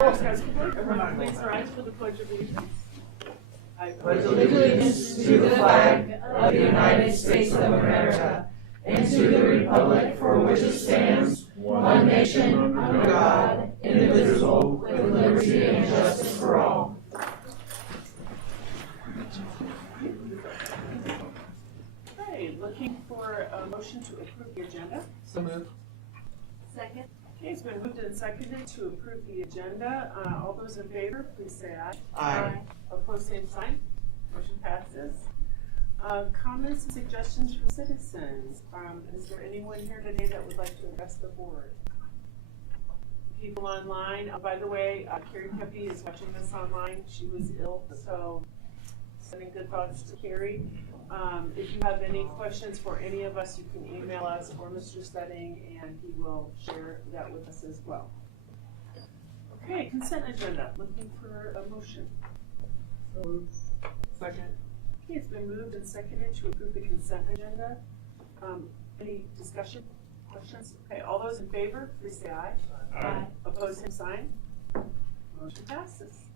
Everyone please rise for the Pledge of Allegiance. I pledge allegiance to the flag of the United States of America and to the republic for which it stands, one nation, under God, indivisible, with liberty and justice for all. Okay, looking for a motion to approve the agenda. So moved. Second. Okay, it's been moved and seconded to approve the agenda. All those in favor, please say aye. Aye. Opposed, same sign. Motion passes. Comments and suggestions from citizens. Is there anyone here today that would like to address the board? People online. By the way, Carrie Pepe is watching this online. She was ill, so sending good thoughts to Carrie. If you have any questions for any of us, you can email us or Mr. Stedding, and he will share that with us as well. Okay, consent agenda. Looking for a motion. Second. Okay, it's been moved and seconded to approve the consent agenda. Any discussion, questions? Okay, all those in favor, please say aye. Aye. Opposed, same sign. Motion passes.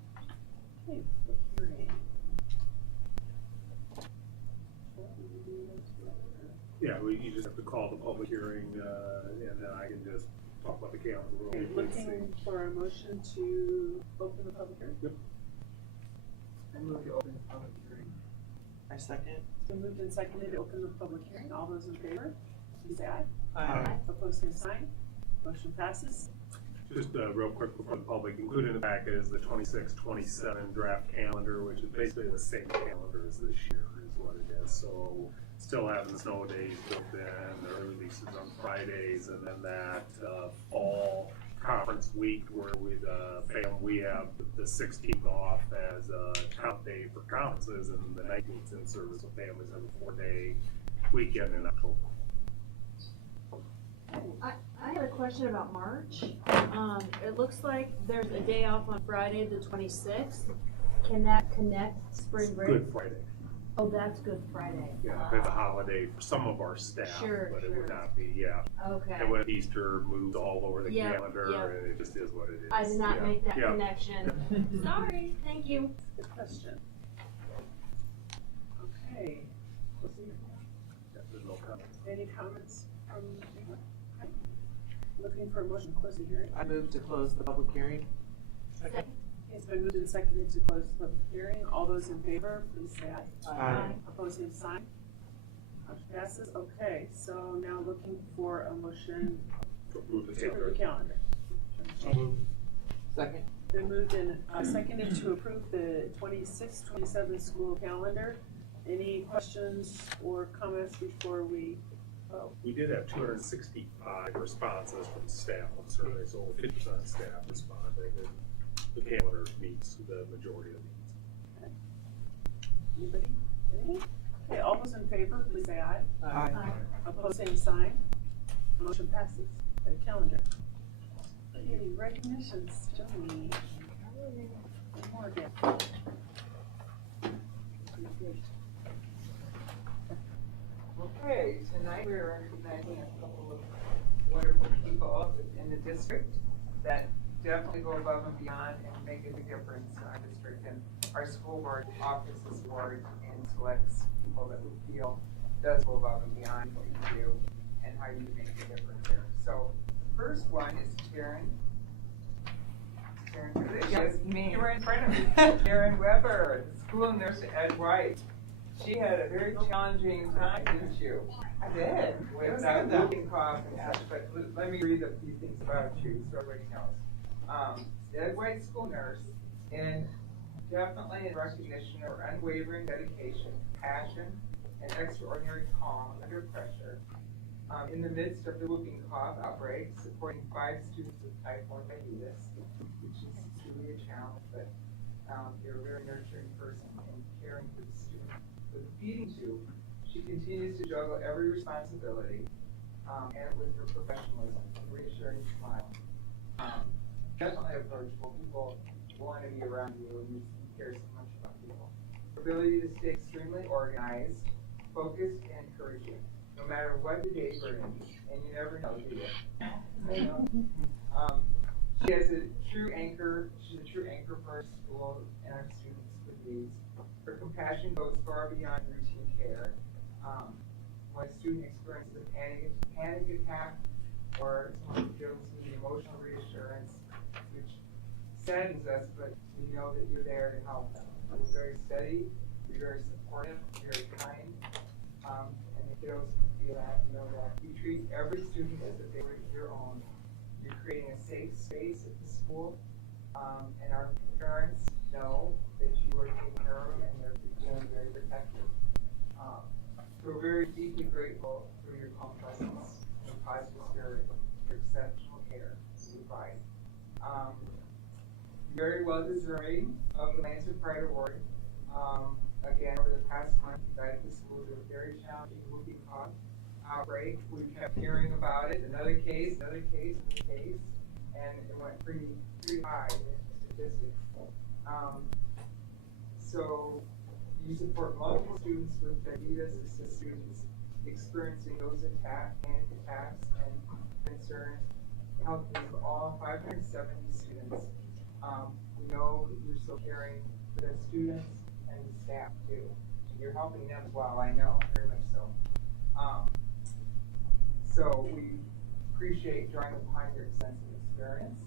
Okay, public hearing. Yeah, you just have to call the public hearing, and then I can just talk about the calendar. Okay, looking for a motion to open the public hearing. Yep. I move to open the public hearing. I second. It's been moved and seconded to open the public hearing. All those in favor, please say aye. Aye. Opposed, same sign. Motion passes. Just real quick before the public, included in the packet is the 26-27 draft calendar, which is basically the same calendar as this year is what it is. So still having snow days built in, the early releases on Fridays, and then that fall conference week where we have the 16th off as a count day for conferences, and the 19th in service with families have a 4-day weekend in October. I had a question about March. It looks like there's a day off on Friday, the 26th. Can that connect spring break? Good Friday. Oh, that's Good Friday. Yeah, it's a holiday for some of our staff, Sure, but it sure. would not be, yeah. Okay. And when Easter moves all over the Yep, calendar, yep. and it just is what it is. I did not Yeah, make that yeah. connection. Sorry, thank you. Good question. Okay. There's no comments. Any comments from anyone? Okay. Looking for a motion to close the hearing. I move to close the public hearing. Second. It's been moved and seconded to close the public hearing. All those in favor, please say aye. Aye. Opposed, same sign. Motion passes. Okay, so now looking for a motion Move the to approve calendar. the calendar. Second. Been moved and seconded to approve the 26-27 school calendar. Any questions or comments before we vote? We did have 265 responses from staff on the survey, so over 50% of staff responded, and the calendar meets the majority of the needs. Anybody? Any? Okay, all those in favor, please say aye. Aye. Opposed, same sign. Motion passes. The calendar. Okay, recognitions, Joni. Morgan. Okay, tonight we are recognizing a couple of wonderful people in the district that definitely go above and beyond and make a big difference in our district. And our school board offers this award and selects people that we feel does go above and beyond what you do and how you make a difference there. So the first one is Karen. Karen, yes, me. You're in front of me. Karen Weber, the school nurse at Ed White. She had a very challenging time, didn't you? I did. With whooping cough and such, but let me read a few things about you so everybody knows. Ed White school nurse, and definitely in recognition of her unwavering dedication, passion, and extraordinary calm under pressure. In the midst of the whooping cough outbreak, supporting 5 students with type 1 diabetes, which is truly a challenge, but you're a very nurturing person and caring for the student. With the feeding tube, she continues to juggle every responsibility, and with her professionalism, reassuring smile. Definitely approachable. People want to be around you and you care so much about people. Her ability to stay extremely organized, focused, and encouraging, no matter what the day brings, and you never know, do you? She is a true anchor. She's a true anchor for our school and our students with needs. Her compassion goes far beyond routine care. When a student experiences a panic attack or someone gives me emotional reassurance, which saddens us, but we know that you're there to help them. You're very steady, you're very supportive, you're very kind, and the kiddos feel that, know that. You treat every student as if they were your own. You're creating a safe space at the school, and our parents know that you are taking care of them and they're feeling very protective. We're very deeply grateful for your calm presence, your positive spirit, your exceptional care you provide. Very well deserving of the Lancer Pride Award. Again, over the past month, you guided the school through a very challenging whooping cough outbreak. We kept hearing about it, another case, and it went pretty high in statistics. So you support multiple students with diabetes, assist students experiencing those panic attacks and concerns, helping all 570 students. We know that you're still caring for the students and the staff too. And you're helping them as well, I know, very much so. So we appreciate drawing upon your extensive experience.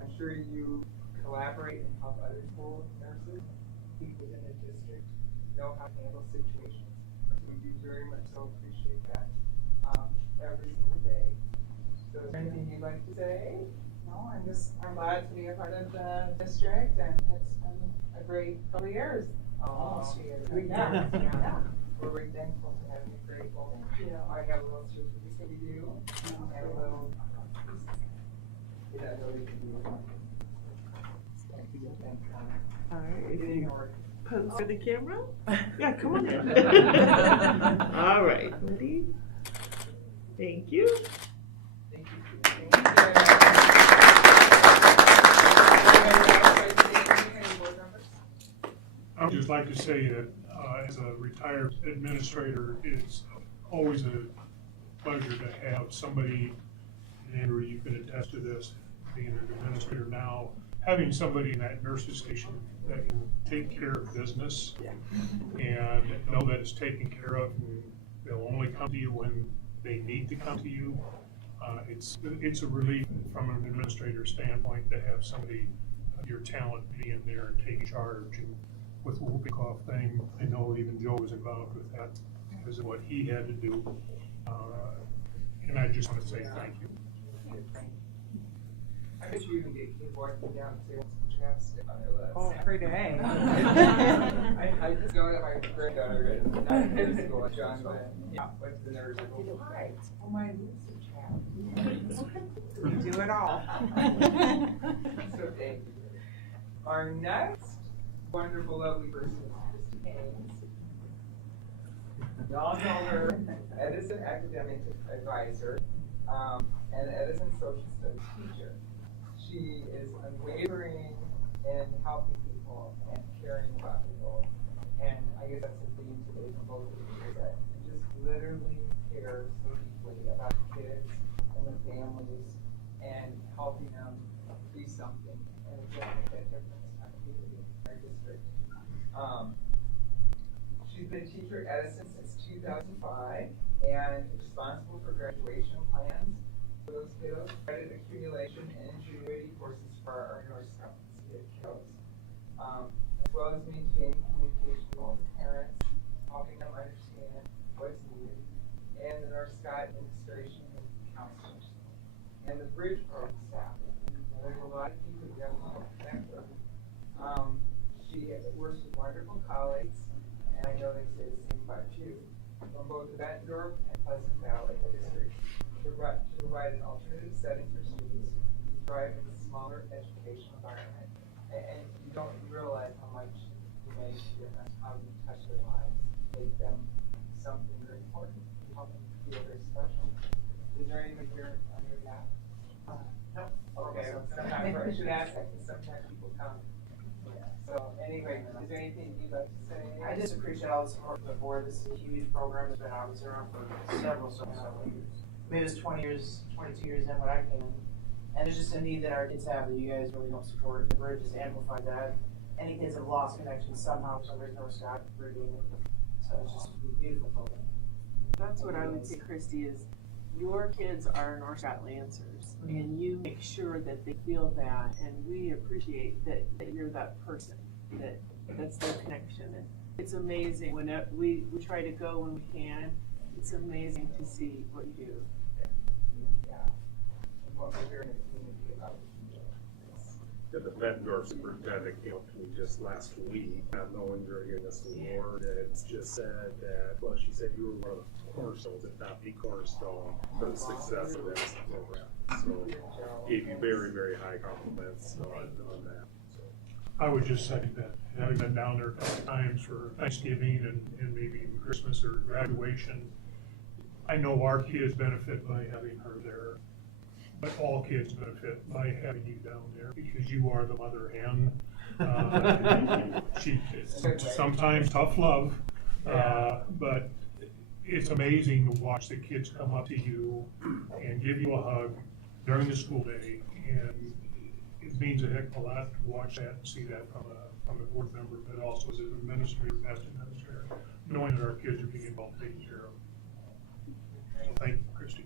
I'm sure you collaborate and help other school nurses, people within the district, know how to handle situations. We do very much so appreciate that every single day. So is there anything you'd like to say? No, I'm glad to be a part of the district, and it's been a great couple of years. Almost 2 years. Yeah. Yeah. We're very thankful to have you, grateful. Thank you. I have a little certificate to do, and a little, yeah, really to do. Thank you. All right, if Getting you our pose for the camera. Yeah, come on in. All right, ready? Thank you. Thank you. I would just like to say that as a retired administrator, it's always a pleasure to have somebody, and Andrew, you can attest to this, being an administrator now, having somebody in that nurses station that can take care of business and know that it's taken care of, and they'll only come to you when they need to come to you. It's a relief from an administrator standpoint to have somebody of your talent be in there and take charge. And with the whooping cough thing, I know even Joe was involved with that because of what he had to do. And I just want to say thank you. I bet you even get kids walking down and say, what's some chapstick on their lips? Oh, every day. I just know that my granddaughter is not in middle school, John, but went to the nurse and go, hi, oh my lips are chapped. We do it all. So thank you. Our next wonderful, lovely person is Christy Haynes. Y'all know her, Edison academic advisor, and Edison social studies teacher. She is unwavering in helping people and caring about people. And I guess that's the theme today from both of you, is that you just literally care so deeply about the kids and the families and helping them be something and again make that difference in our community, our district. She's been a teacher at Edison since 2005 and responsible for graduation plans for those kiddos, credit accumulation and ingenuity courses for our North Scouts kiddos, as well as maintaining communication with all the parents, helping them understand what's needed, and the North Scott administration and counselors, and the Bridge program staff. There's a lot of people you have to connect with. She works with wonderful colleagues, and I know they say the same about you, from both the Bettendorf and Pleasant Valley districts, to provide an alternative setting for students who thrive in a smaller educational environment. And you don't realize how much you make a difference, how you touch their lives, make them something very important, help them feel very special. Is there anything here under that? No. Okay, sometimes I should ask that because sometimes people come. Yeah. So anyway, is there anything you'd like to say? I just appreciate all the support from the board. This is a huge program. It's been obviously around for several years. I mean, it was 22 years in when I came in. And it's just a need that our kids have that you guys really don't support. The bridge has amplified that. Any kids that have lost connection somehow, for some reason, or Scott, we're doing it. So it's just a beautiful program. That's what I would say, Christy, is your kids are North Scott Lancers, and you make sure that they feel that, and we appreciate that you're that person, that's their connection. And it's amazing when we try to go when we can. It's amazing to see what you do. Yeah. And what we're hearing in the community about. The Bettendorf superintendent came up to me just last week, not knowing you're getting this award, and it's just said that, well, she said you were one of the cornerstones, if not the cornerstone, for the success of that program. So, gave you very, very high compliments on that. So. I would just say that, having been down there a couple times for Thanksgiving and maybe even Christmas or graduation, I know our kids benefit by having her there, but all kids benefit by having you down there because you are the mother hen. It's sometimes tough love, but it's amazing to watch the kids come up to you and give you a hug during the school day, and it means a heck of a lot to watch that and see that from a board member, but also as an administrator, past administrator, knowing that our kids are being well taken care of. So thank you, Christy.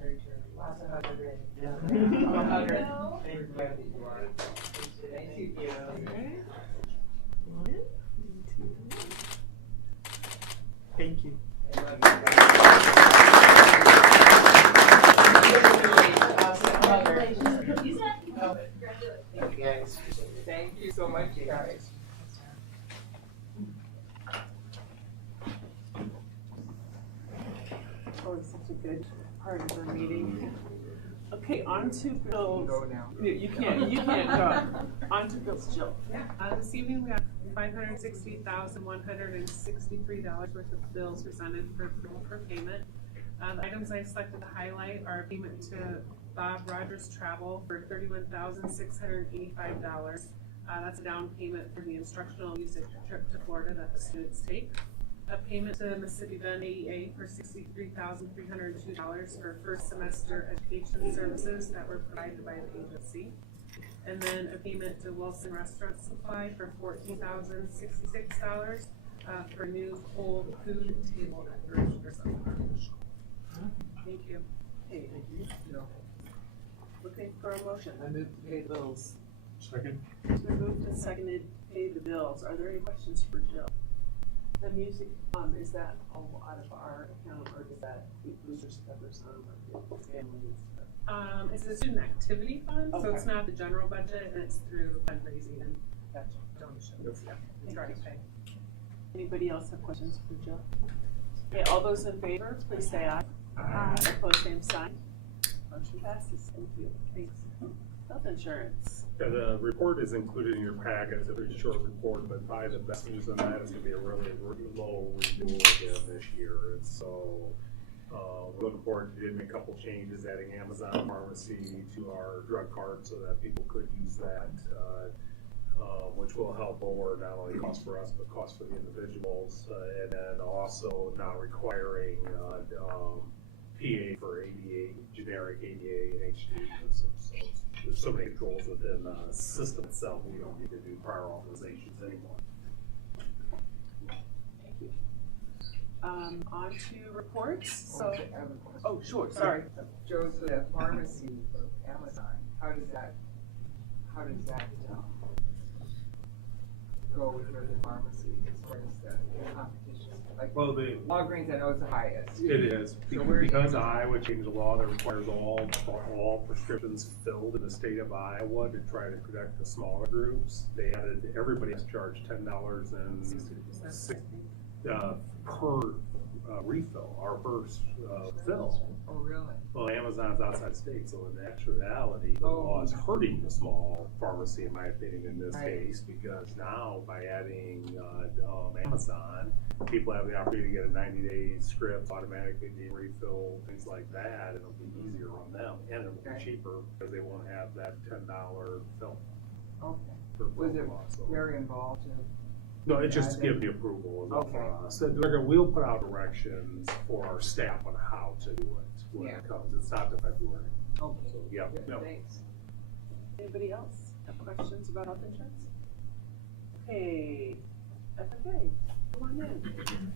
Very true. Lots of hugs already. Yeah. Thank you. Thank you. Thank you, guys. Thank you so much, you guys. Always such a good part of our meeting. Okay, on to bills. Go now. You can't go. On to bills, Jill. This evening we have $560,163 worth of bills presented for approval for payment. The items I selected to highlight are payment to Bob Rogers Travel for $31,685. That's a down payment for the instructional music trip to Florida that the students take. A payment to Mississippi Bend AEA for $63,302 for first semester education services that were provided by the agency. And then a payment to Wilson Restaurant Supply for $14,066 for new cold food table decoration for summer. Thank you. Hey, looking for a motion. I move to pay the bills. Second. It's been moved and seconded to pay the bills. Are there any questions for Jill? The music, is that all out of our account, or does that Boosters cover some of the families? It's a student activity fund, so it's Okay. not the general budget, and it's through fundraising and Gotcha. donations. Yeah, it's already paid. Anybody else have questions for Jill? Okay, all those in favor, please say aye. Aye. Opposed, same sign. Motion passes. Thank you. Thanks. Health insurance. Yeah, the report is included in your packet. It's a pretty short report, but probably the best news on that is going to be a really low renewal again this year. And so, looking forward to doing a couple changes, adding Amazon Pharmacy to our drug card so that people could use that, which will help lower not only cost for us, but cost for the individuals. And then also not requiring PA for ADA, generic ADA and HD. So there's so many controls within the system itself, we don't need to do prior authorizations anymore. Thank you. On to reports. So, I have a question. oh, sure, sorry. Joe, so that pharmacy of Amazon, how does that go with the pharmacy as far as the competition? Like, Well, the Walgreens, I know is the highest. It is, So where- because Iowa changed the law that requires all prescriptions filled in the state of Iowa to try to protect the smaller groups. They added, everybody has charged $10 and per refill, or first fill. Oh, really? Well, Amazon's outside the state, so in actuality, the law is hurting the small pharmacy, in my opinion, in this Right. case, because now by adding Amazon, people have the opportunity to get a 90-day script, automatically be refilled, things like that. It'll be easier on them, and it'll be Okay. cheaper because they won't have that $10 fill. Okay. for Was it law, so. very involved in? No, it's just to give the approval. Okay. So we'll put out directions for our staff on how to do it when Yeah. it comes. It's not the February. Oh, So, yeah. good, Yeah. thanks. Anybody else have questions about health insurance? Okay, FFA, come on in.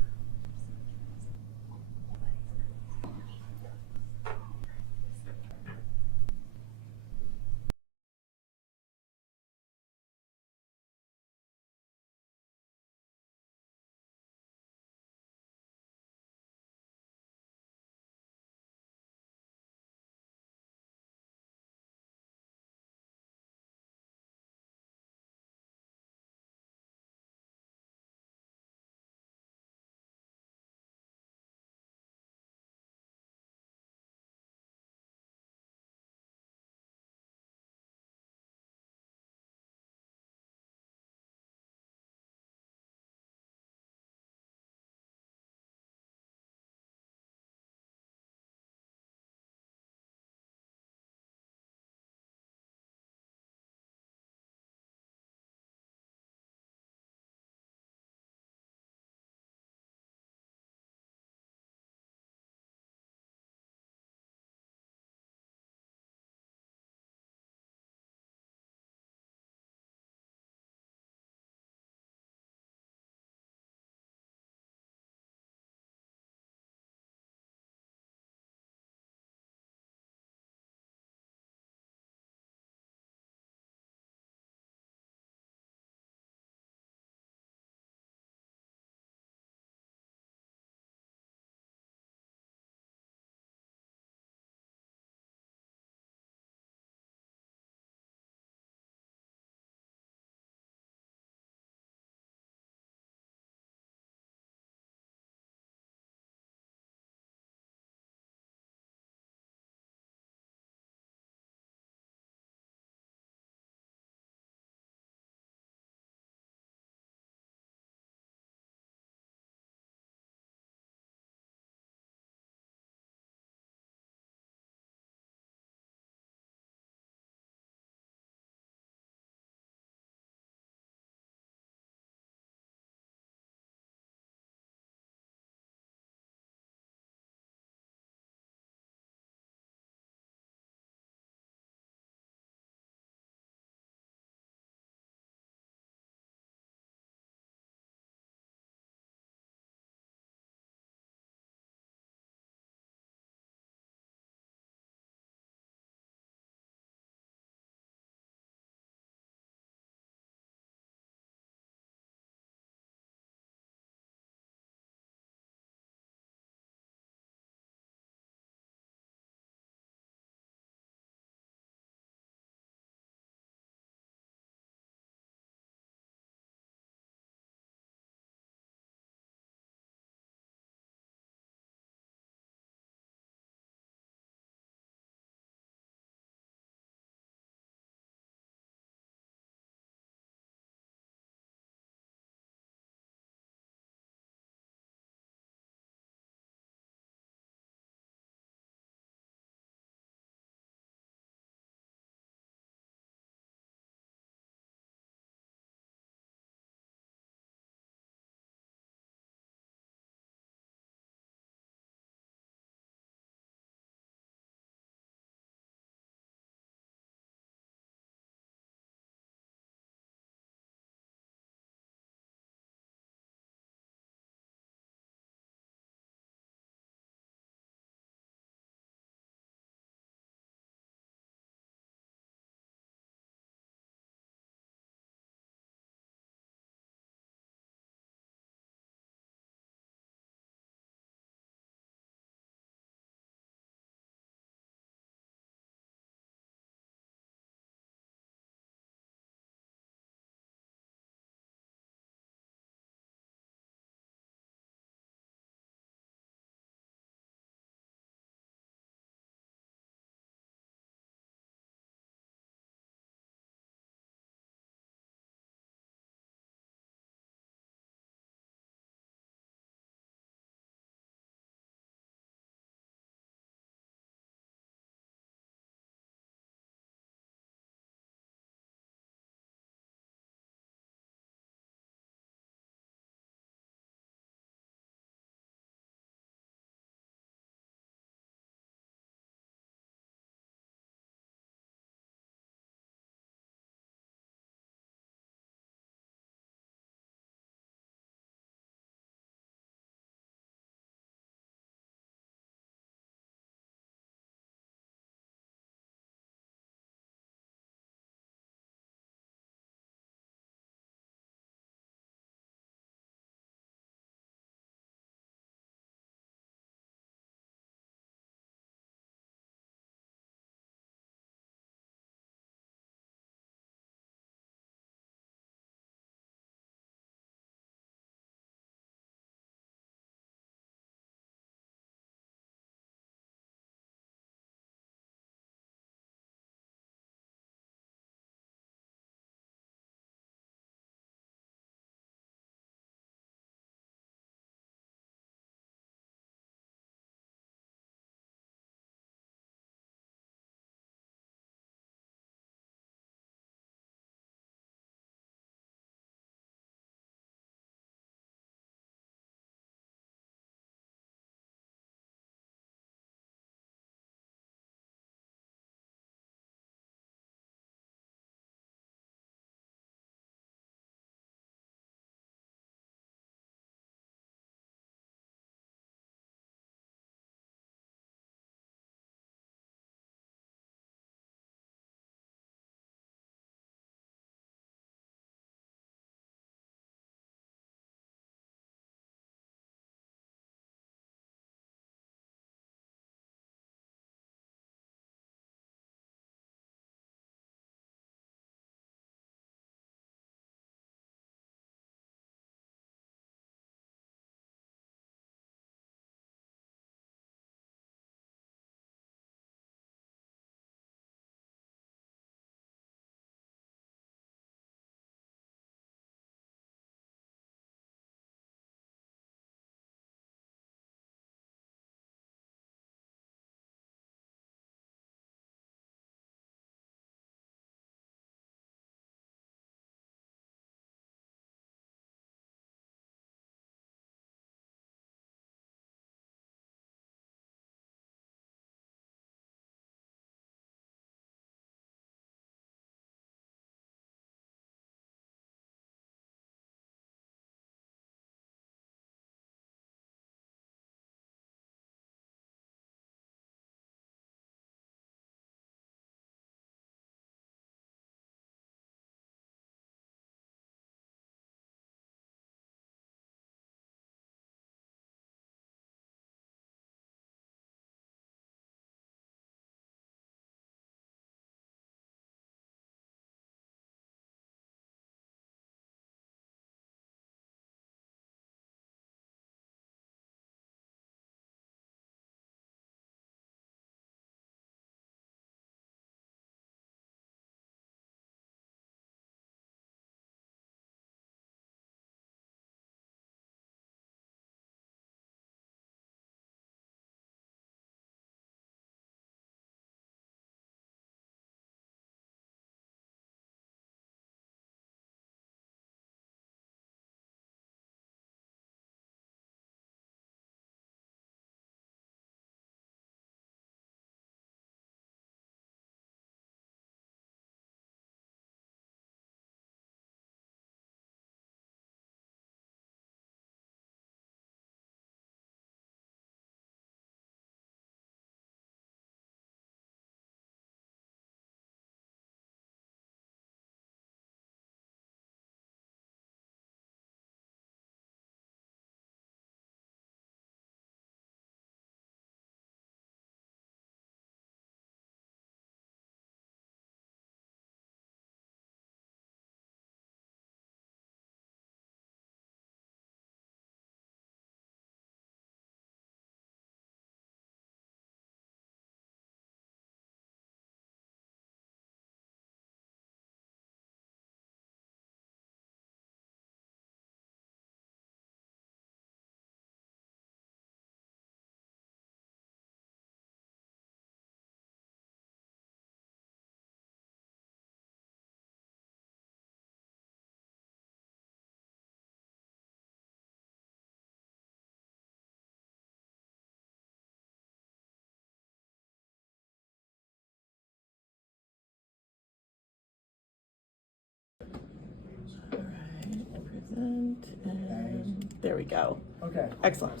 And there we go. Okay. Excellent.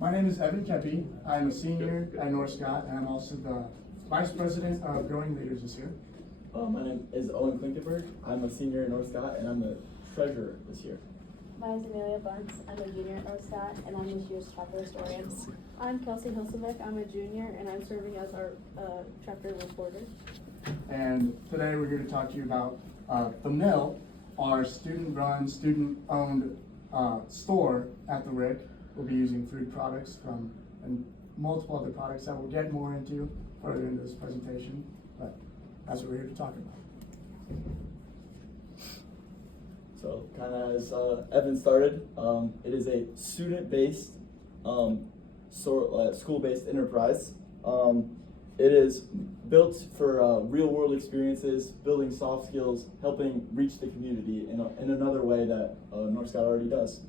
My name is Evan Kepi. I'm a senior at North Scott, and I'm also the Vice President of Growing Leaders this year. My name is Owen Klinkenberg. I'm a senior at North Scott, and I'm the treasurer this year. My name is Amelia Bunce. I'm a junior at North Scott, and I'm this year's chapter historian. I'm Kelsey Hilsevic. I'm a junior, and I'm serving as our chapter reporter. And today we're here to talk to you about The Mill, our student-run, student-owned store at the RIC. We'll be using food products and multiple other products that we'll get more into further into this presentation, but that's what we're here to talk about. So, kind of as Evan started, it is a student-based, school-based enterprise. It is built for real-world experiences, building soft skills, helping reach the community in another way that North Scott already does.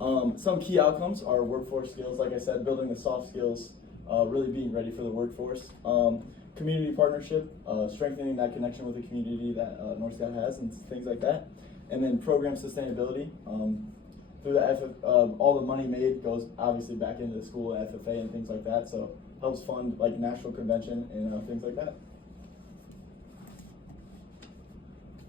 Some key outcomes are workforce skills, like I said, building the soft skills, really being ready for the workforce. Community partnership, strengthening that connection with the community that North Scott has and things like that. And then program sustainability. Through the all the money made goes obviously back into the school, FFA and things like that, so helps fund like national convention and things like that.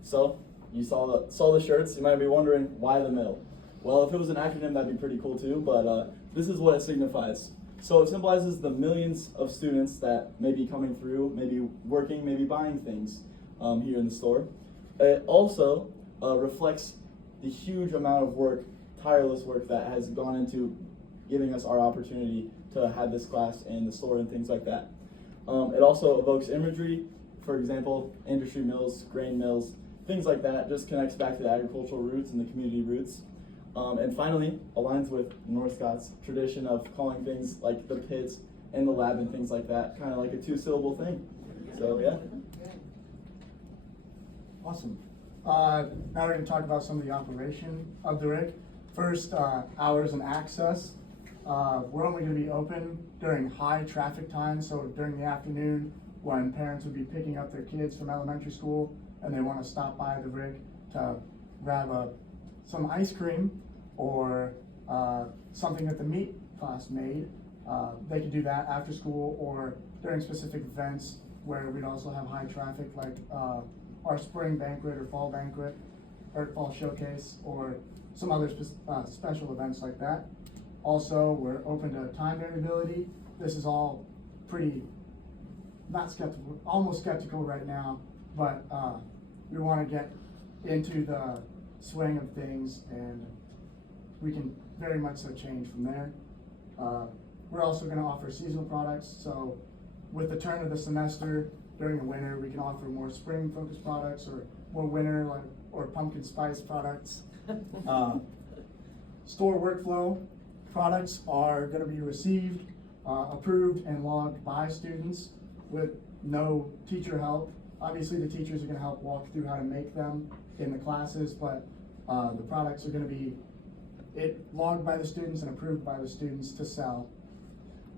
So, you saw the shirts, you might be wondering, why the mill? Well, if it was an acronym, that'd be pretty cool too, but this is what it signifies. So it symbolizes the millions of students that may be coming through, maybe working, maybe buying things here in the store. It also reflects the huge amount of work, tireless work that has gone into giving us our opportunity to have this class in the store and things like that. It also evokes imagery, for example, industry mills, grain mills, things like that, just connects back to the agricultural roots and the community roots. And finally, aligns with North Scott's tradition of calling things like the pits and the lab and things like that, kind of like a two-syllable thing. So, yeah. Awesome. Now we're going to talk about some of the operation of the RIC. First, hours and access. We're only going to be open during high traffic times, so during the afternoon when parents would be picking up their kids from elementary school and they want to stop by the RIC to grab some ice cream or something that the meat class made. They could do that after school or during specific events where we'd also have high traffic, like our spring banquet or fall banquet or fall showcase or some other special events like that. Also, we're open to time variability. This is all pretty, not skeptical, almost skeptical right now, but we want to get into the swing of things and we can very much so change from there. We're also going to offer seasonal products, so with the turn of the semester, during the winter, we can offer more spring-focused products or more winter or pumpkin spice products. Store workflow products are going to be received, approved, and logged by students with no teacher help. Obviously, the teachers are going to help walk through how to make them in the classes, but the products are going to be logged by the students and approved by the students to sell.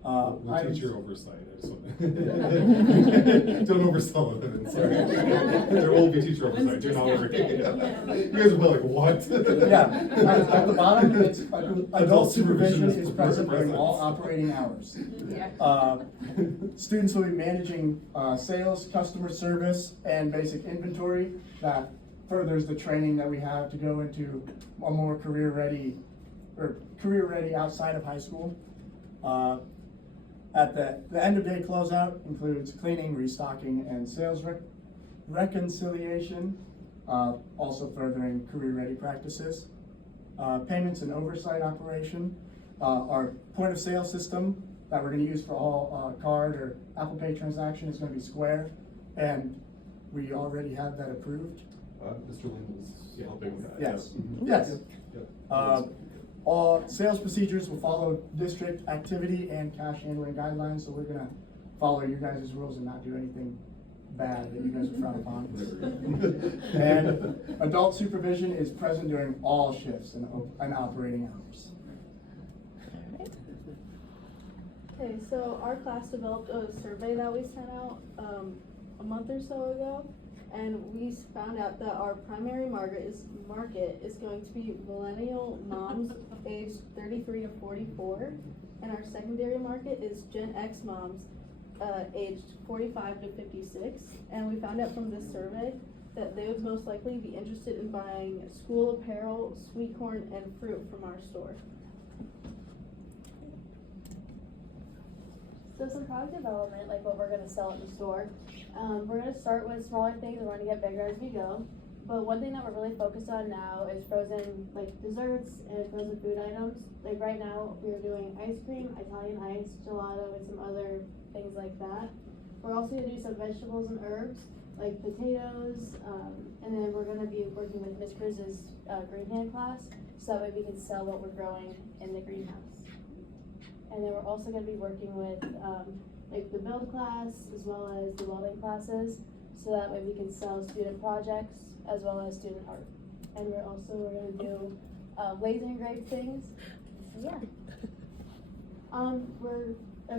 We'll teacher oversight. I just want to don't oversell it. Sorry. There will be teacher oversight. Do not overthink it. You guys will be like, what? Yeah. At the bottom, it's adult supervision is present during all operating hours. Students will be managing sales, customer service, and basic inventory. That furthers the training that we have to go into a more career ready outside of high school. At the end of day closeout includes cleaning, restocking, and sales reconciliation, also furthering career ready practices. Payments and oversight operation, our point of sale system that we're going to use for all card or Apple Pay transaction is going to be Square, and we already have that approved. Mr. Lynn was helping with that. Yes. Mm-hmm. Yes. Yep. All sales procedures will follow district activity and cash handling guidelines, so we're gonna follow your guys' rules and not do anything bad that you guys are frowned upon. And adult supervision is present during all shifts and operating hours. Okay, so our class developed a survey that we sent out a month or so ago, and we found out that our primary market is going to be millennial moms aged 33 to 44, and our secondary market is Gen X moms aged 45 to 56. And we found out from this survey that they would most likely be interested in buying school apparel, sweet corn, and fruit from our store. So some product development, like what we're gonna sell at the store. We're gonna start with smaller things and we're gonna get bigger as we go. But one thing that we're really focused on now is frozen like desserts and frozen food items. Like right now, we're doing ice cream, Italian ice, gelato, and some other things like that. We're also gonna do some vegetables and herbs, like potatoes, and then we're gonna be working with Miss Cruz's green hand class, so that way we can sell what we're growing in the greenhouse. And then we're also going to be working with like the build class as well as the welding classes, so that way we can sell student projects as well as student art. And we're going to do laser engraved things. Yeah. Our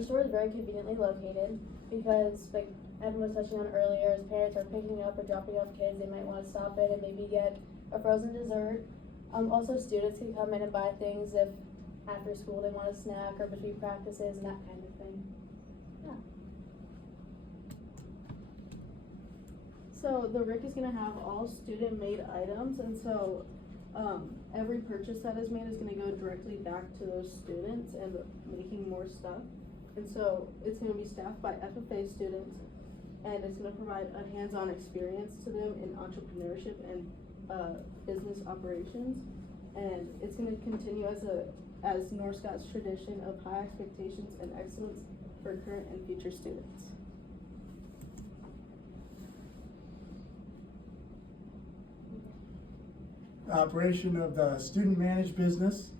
store is very conveniently located because, like Evan was touching on earlier, as parents are picking up or dropping off kids, they might want to stop in and maybe get a frozen dessert. Also, students can come in and buy things if after school they want a snack or between practices and that kind of thing. Yeah. So the RIC is gonna have all student-made items, and so every purchase that is made is gonna go directly back to those students and making more stuff. And so it's gonna be staffed by FFA students, and it's gonna provide a hands-on experience to them in entrepreneurship and business operations. And it's gonna continue as Norscott's tradition of high expectations and excellence for current and future students. Operation of the student managed business,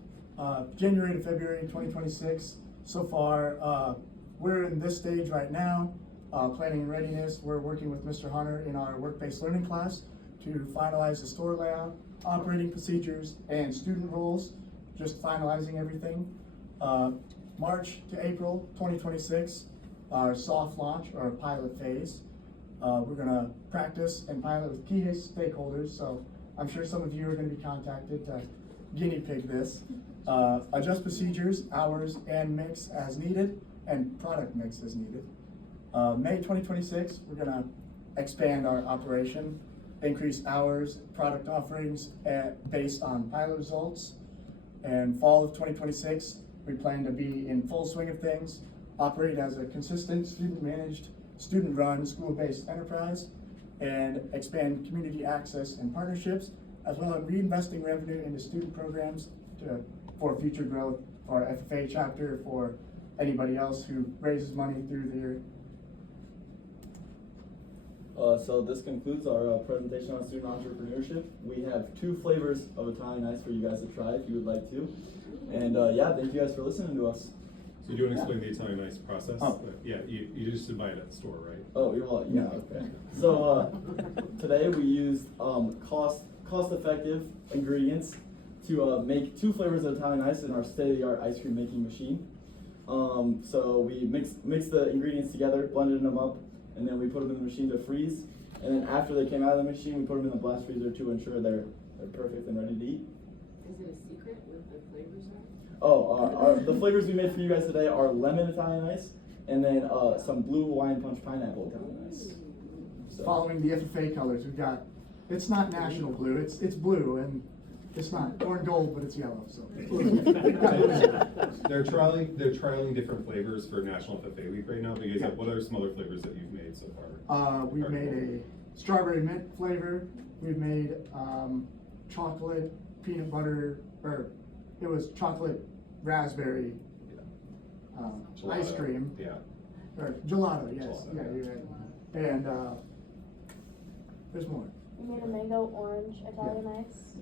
January to February 2026. So far, we're in this stage right now, planning and readiness. We're working with Mr. Hunter in our work-based learning class to finalize the store layout, operating procedures, and student roles, just finalizing everything. March to April 2026, our soft launch or pilot phase. We're gonna practice and pilot with key stakeholders, so I'm sure some of you are gonna be contacted to guinea pig this. Adjust procedures, hours, and mix as needed, and product mix as needed. May 2026, we're gonna expand our operation, increase hours, product offerings based on pilot results. And fall of 2026, we plan to be in full swing of things, operate as a consistent student-managed, student-run, school-based enterprise, and expand community access and partnerships, as well as reinvesting revenue into student programs for future growth for our FFA chapter, for anybody else who raises money through the year. So this concludes our presentation on student entrepreneurship. We have 2 flavors of Italian ice for you guys to try if you would like to. And yeah, thank you guys for listening to us. So do you want to explain the Italian ice process? Oh. Yeah, you just did buy it at the store, right? Oh, you're well, yeah, okay. So today we used cost-effective ingredients to make 2 flavors of Italian ice in our state-of-the-art ice cream making machine. So we mixed the ingredients together, blended them up, and then we put them in the machine to freeze. And then after they came out of the machine, we put them in the blast freezer to ensure they're perfect and ready to eat. Is it a secret what the flavors are? Oh, the flavors we made for you guys today are lemon Italian ice, and then some blue Hawaiian punch pineapple Italian ice. So. Following the FFA colors, we've got, it's not national blue, it's blue, and it's not orange gold, but it's yellow, so. They're trialing different flavors for National FFA Week right now. But you guys have, what are some other flavors that you've made so far? We've made a strawberry mint flavor. We've made chocolate peanut butter, or it was chocolate raspberry ice cream. Yeah. Or gelato, yes. Gelato, Yeah, yeah. you're right. And there's more. We made a mango orange Italian ice.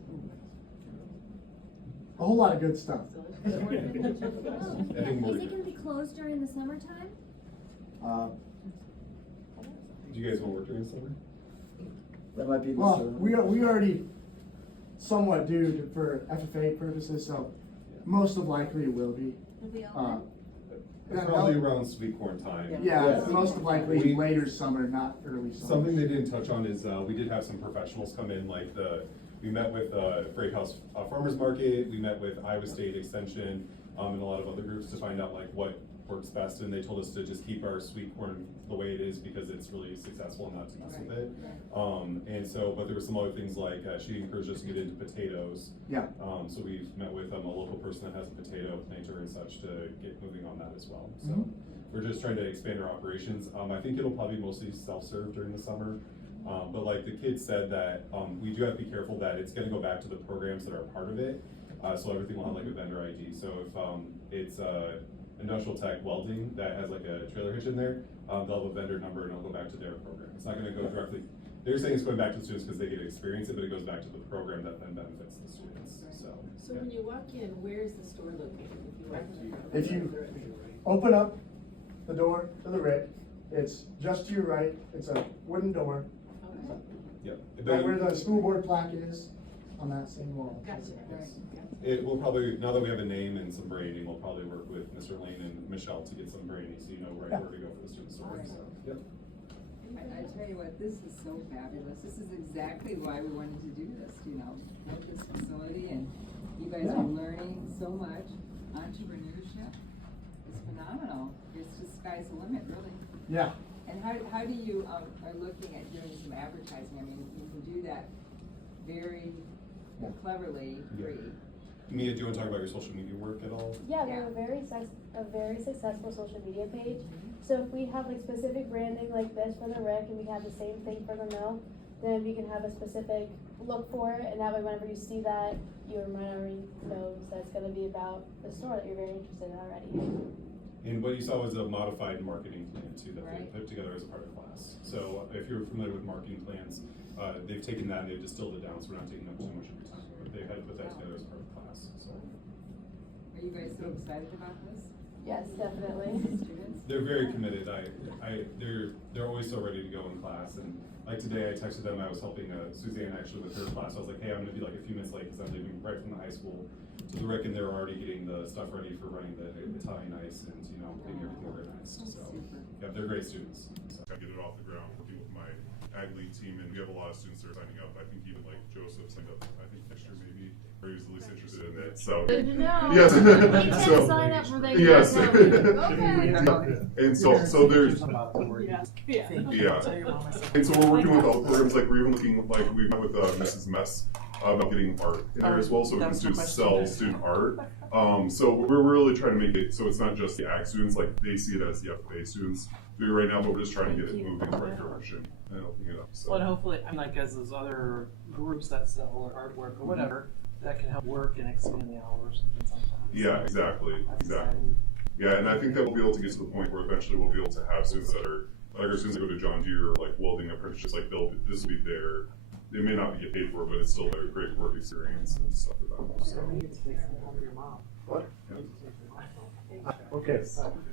A whole lot of good stuff. I think more. Is it gonna be closed during the summertime? Do you guys want to work during the summer? That might be the Well, we already somewhat do for FFA purposes, so most of likely will be. Will be open? Probably around sweet corn time. Yeah, most likely later summer, not early summer. Something they didn't touch on is, we did have some professionals come in, like we met with, Freight House Farmers Market, we met with Iowa State Extension, and a lot of other groups to find out like what works best, and they told us to just keep our sweet corn the way it is because it's really successful and not to mess with it. And so, but there were some other things like, she encouraged us to get into potatoes. Yeah. So we've met with a local person that has a potato planter and such to get moving on that as well. So we're just trying to expand our operations. I think it'll probably be mostly self-serve during the summer. But like the kids said that, we do have to be careful that it's gonna go back to the programs that are part of it. So everything will have like a vendor ID. So if, it's, industrial tech welding that has like a trailer hitch in there, they'll have a vendor number and it'll go back to their program. It's not gonna go directly, they're saying it's going back to the students because they get to experience it, but it goes back to the program that then benefits the students, so. So when you walk in, where is the store located? If you open up the door to the RIC, it's just to your right, it's a wooden door. Yep. Right where the school board plaque is, on that same wall. Gotcha. It will probably, now that we have a name and some branding, we'll probably work with Mr. Lane and Michelle to get some branding, so you know right where to go for the student story, so, yep. I tell you what, this is so fabulous. This is exactly why we wanted to do this, build this facility, and you guys are learning so much. Entrepreneurship is phenomenal. It's just sky's the limit, really. Yeah. And how do you, are looking at doing some advertising? I mean, you can do that very cleverly, free. Mia, do you want to talk about your social media work at all? Yeah, we have a very successful social media page. So if we have like specific branding like this for the RIC and we have the same thing for the mill, then we can have a specific look for it, and that way whenever you see that, your mind already knows that it's going to be about the store that you're very interested in already. And what you saw was a modified marketing plan too that they put together as a part of the class. So if you're familiar with marketing plans, they've taken that and they've distilled it down, so we're not taking up too much of your time. But they've had to put that together as part of the class. So. Are you guys so excited about this? Yes, definitely. They're very committed. They're always so ready to go in class. And like today, I texted them. I was helping Suzanne actually with her class. I was like, hey, I'm gonna be like a few minutes late because I'm leaving right from the high school to the RIC, and they're already getting the stuff ready for running the Italian ice and getting everything organized. So yeah, they're great students. So. I get it off the ground working with my ag league team, and we have a lot of students that are signing up. I think even like Joseph signed up, I think next year maybe, or he was the least interested in it. So good to know. yes, We tend to sign up for things. yes. Okay. And so there's yeah. And so we're working with all the programs. Like we're even looking like we met with Mrs. Mess about getting art in there as well, so we can sell student art. So we're really trying to make it so it's not just the ag students, like they see it as the FFA students do right now, but we're just trying to get it moving in the right direction and opening it up. So. Well, and hopefully, like as those other groups that sell artwork or whatever, that can help work and expand the hours and things like that. Yeah, exactly. Yeah, and I think that we'll be able to get to the point where eventually we'll be able to have students that are, like our students that go to John Deere or like welding apprenticeships, like this will be there. They may not get paid for it, but it's still a great work experience and stuff for them. So. What? Yeah. Okay.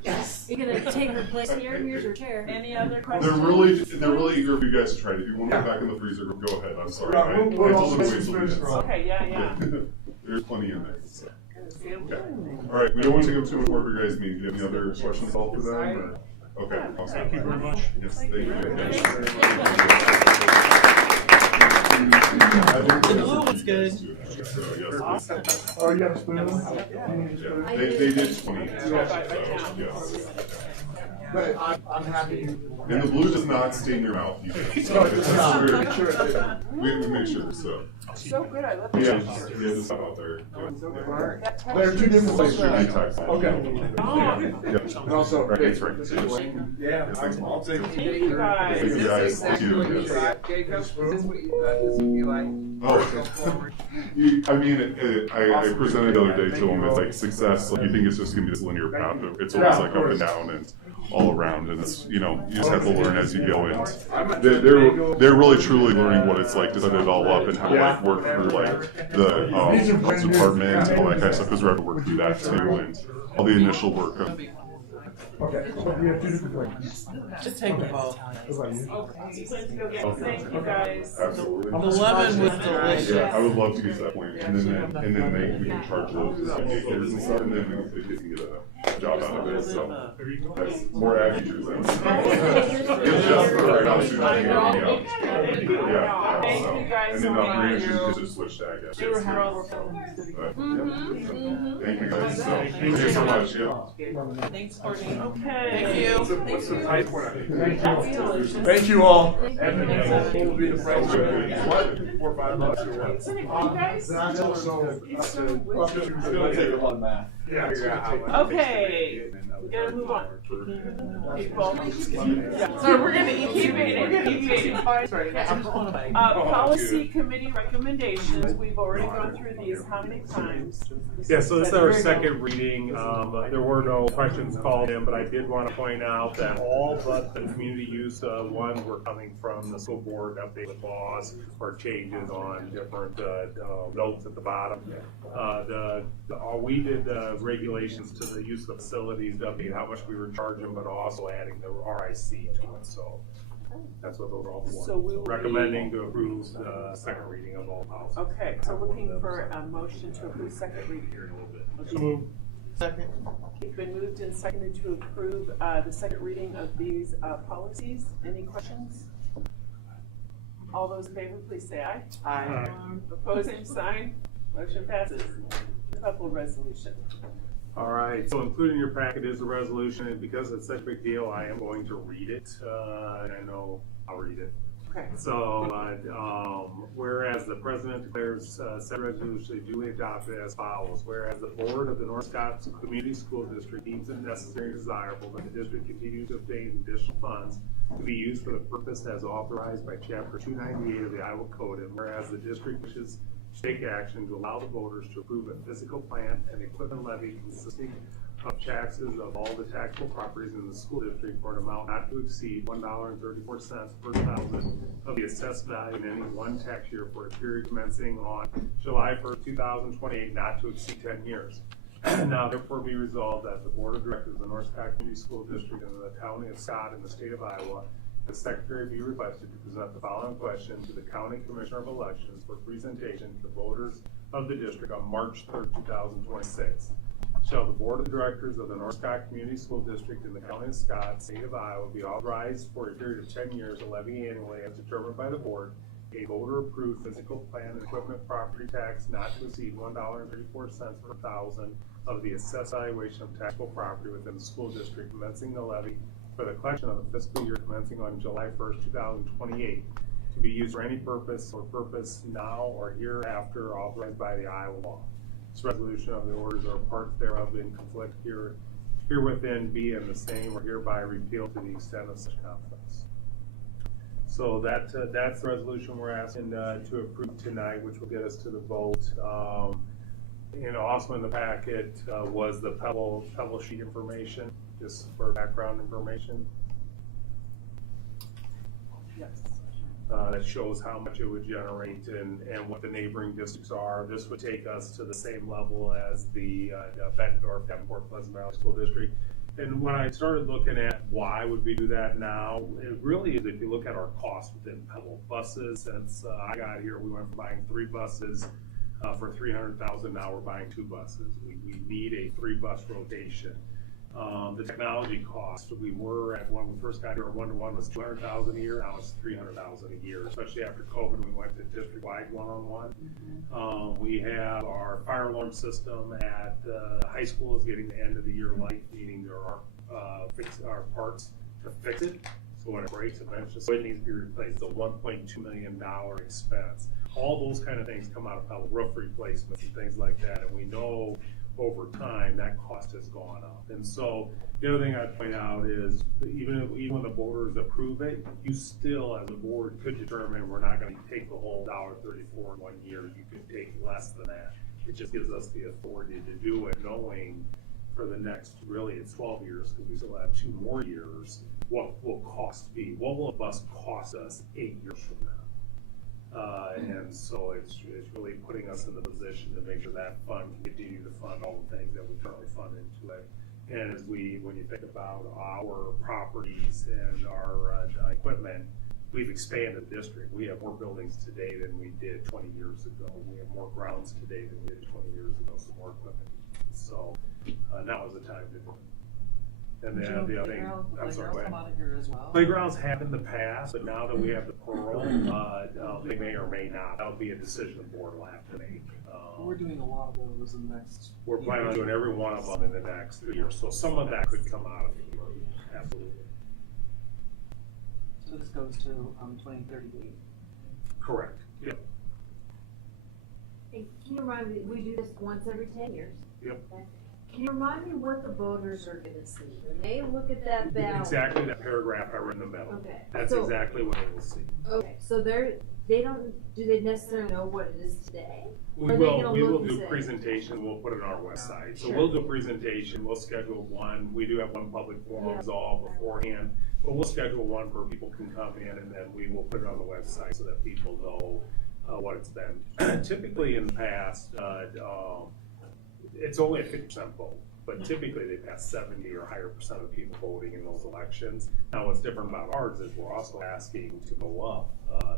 Yes. You're gonna take her place here. Here's her chair. Any other questions? They're really eager for you guys to try it. If you want to go back in the freezer, go ahead. I'm sorry. I told them to wait till minutes. Okay, yeah. There's plenty in there. So. Okay. All right. We don't want to take up too much more of your guys' meeting. Do you have any other questions all for them? Or? Okay. Awesome. Thank you very much. Yes. Thank you. The blue one's good. So, yes, Awesome. Oh, you got a spoon? yeah. They did 20. So, yes. But I'm happy. And the blue does not stain your mouth either. So we make sure. So. So good. I love Yeah, that. there's stuff out there. There are two different Like ways. okay. Yeah. And also, Right, right. yeah, I'll take Thank you guys. Thank you guys. Thank you. Yes. Jacob, is this what you thought this would be like? Oh, I mean, I presented the other day to him, it's like success, like you think it's just gonna be this linear path, it's always like up and down and all around, and it's, you just have to learn as you go, and they're really truly learning what it's like to set it all up and how to like work through like the health department and all that kind of stuff, because we're having to work through that too, and all the initial work of. Okay, so we have two different things. Just take the vote. Okay, let's go get. Thank you guys. Absolutely. The lemon was delicious. Yeah, I would love to get to that point, and then we can charge those as like daycares and stuff, and then the kids can get job out of it, so. There you go. That's more ag teachers, that's. It's just for right now, students are getting out. Yeah. Thank so. you guys And so then much. not bringing to switch to ag. Yes, They were yes. thrilled. But, Mhm. Thank you guys, so, thank you so much, yeah. Thanks, Courtney. Okay. Thank you. What's the price point? That's delicious. Thank you all. What? $4 or $5 or what? Isn't it good, guys? I'm gonna take a lot of math. Yeah. Okay, we gotta move on. People. So we're gonna keep eating. Policy committee recommendations, we've already gone through these how many times? Yeah, so this is our second reading. There were no questions called in, but I did want to point out that all but the community use one were coming from the school board updated laws or changes on different notes at the bottom. We did the regulations to the use of facilities to update how much we were charging, but also adding the RIC to it. So that's what those are all for. So we will be- recommending to approve the second reading of all policies. Okay, so looking for a motion to approve second reading. So moved. Second. It's been moved and seconded to approve the second reading of these policies. Any questions? All those in favor, please say aye. Aye. Opposed, same sign. Motion passes. A couple of resolutions. All right, so included in your packet is a resolution, and because it's such a big deal, I am going to read it. And I know I'll read it. Okay. So, whereas the president declares said resolution duly adopted as follows. Whereas the board of the North Scott Community School District deems it necessary and desirable that the district continue to obtain additional funds to be used for the purpose as authorized by Chapter 298 of the Iowa Code, and whereas the district wishes to take action to allow the voters to approve a physical plant and equipment levy consisting of taxes of all the taxable properties in the school district for an amount not to exceed $1.34 per thousand of the assessed value in any one tax year for a period commencing on July 1st, 2028, not to exceed 10 years. Now, therefore, be resolved that the Board of Directors of the North Scott Community School District in the County of Scott in the state of Iowa, the Secretary be requested to present the following question to the County Commissioner of Elections for presentation to the voters of the district on March 3rd, 2026. Shall the Board of Directors of the North Scott Community School District in the County of Scott, State of Iowa, be authorized for a period of 10 years to levy annually as determined by the Board a voter-approved physical plant and equipment property tax not to exceed $1.34 per thousand of the assessed valuation of taxable property within the school district, commencing the levy for the collection of the fiscal year commencing on July 1st, 2028, to be used for any purpose or purpose now or hereafter authorized by the Iowa law. This resolution of the orders or parts thereof in conflict herewithin be and the same or hereby repealed to the extent of such conflicts. So that's the resolution we're asking to approve tonight, which will get us to the vote. Also in the packet was the Pebble sheet information, just for background information. Yes. That shows how much it would generate and what the neighboring districts are. This would take us to the same level as the Bettendorf, Davenport, Pleasant Valley School District. And when I started looking at why would we do that now, it really is if you look at our costs within Pebble. Buses, since I got here, we went from buying 3 buses for $300,000, now we're buying 2 buses. We need a 3-bus rotation. The technology cost, we were at when we first got here, our 1-to-1 was $200,000 a year, now it's $300,000 a year, especially after COVID, we went to district-wide 1-on-1. We have our fire alarm system at high school is getting the end of the year light, meaning there are our parts to fix it. So when it breaks, eventually, so it needs to be replaced. It's a $1.2 million expense. All those kind of things come out of Pebble, roof replacements and things like that, and we know over time that cost has gone up. And so the other thing I'd point out is even when the voters approve it, you still as a board could determine we're not going to take the whole $1.34 in 1 year. You could take less than that. It just gives us the authority to do it, knowing for the next, really it's 12 years because we still have 2 more years, what will cost be? What will a bus cost us 8 years from now? And so it's really putting us in the position to make sure that fund can continue to fund all the things that we currently fund into it. And as when you think about our properties and our equipment, we've expanded the district. We have more buildings today than we did 20 years ago. We have more grounds today than we did 20 years ago, so more equipment. so, now is the time to do it. And then the other thing, I'm sorry, go ahead. Come out of here as well. Playgrounds have in the past, but now that we have the Pearl, they may or may not. That'll be a decision the board will have to make. We're doing a lot of those in the next. We're planning on doing every one of them in the next year, so some of that could come out of it, absolutely. So this goes to 2038. Correct, yep, Hey, can you remind me, we do this once every 10 years? yep. Okay. Can you remind me what the voters are gonna see? When they look at that ballot? Exactly that paragraph I read in the middle. Okay. That's So- exactly what they will see. Okay, so they don't, do they necessarily know what it is today? We Or are they will, gonna we will look and do say- presentation, we'll put it on our website. So Sure. we'll do a presentation, we'll schedule one, we do have one public forum Yeah. all beforehand. But we'll schedule one where people can come in and then we will put it on the website so that people know what it's been. Typically in the past, it's only a 50% vote, but typically they pass 70 or higher percent of people voting in those elections. Now what's different about ours is we're also asking to go up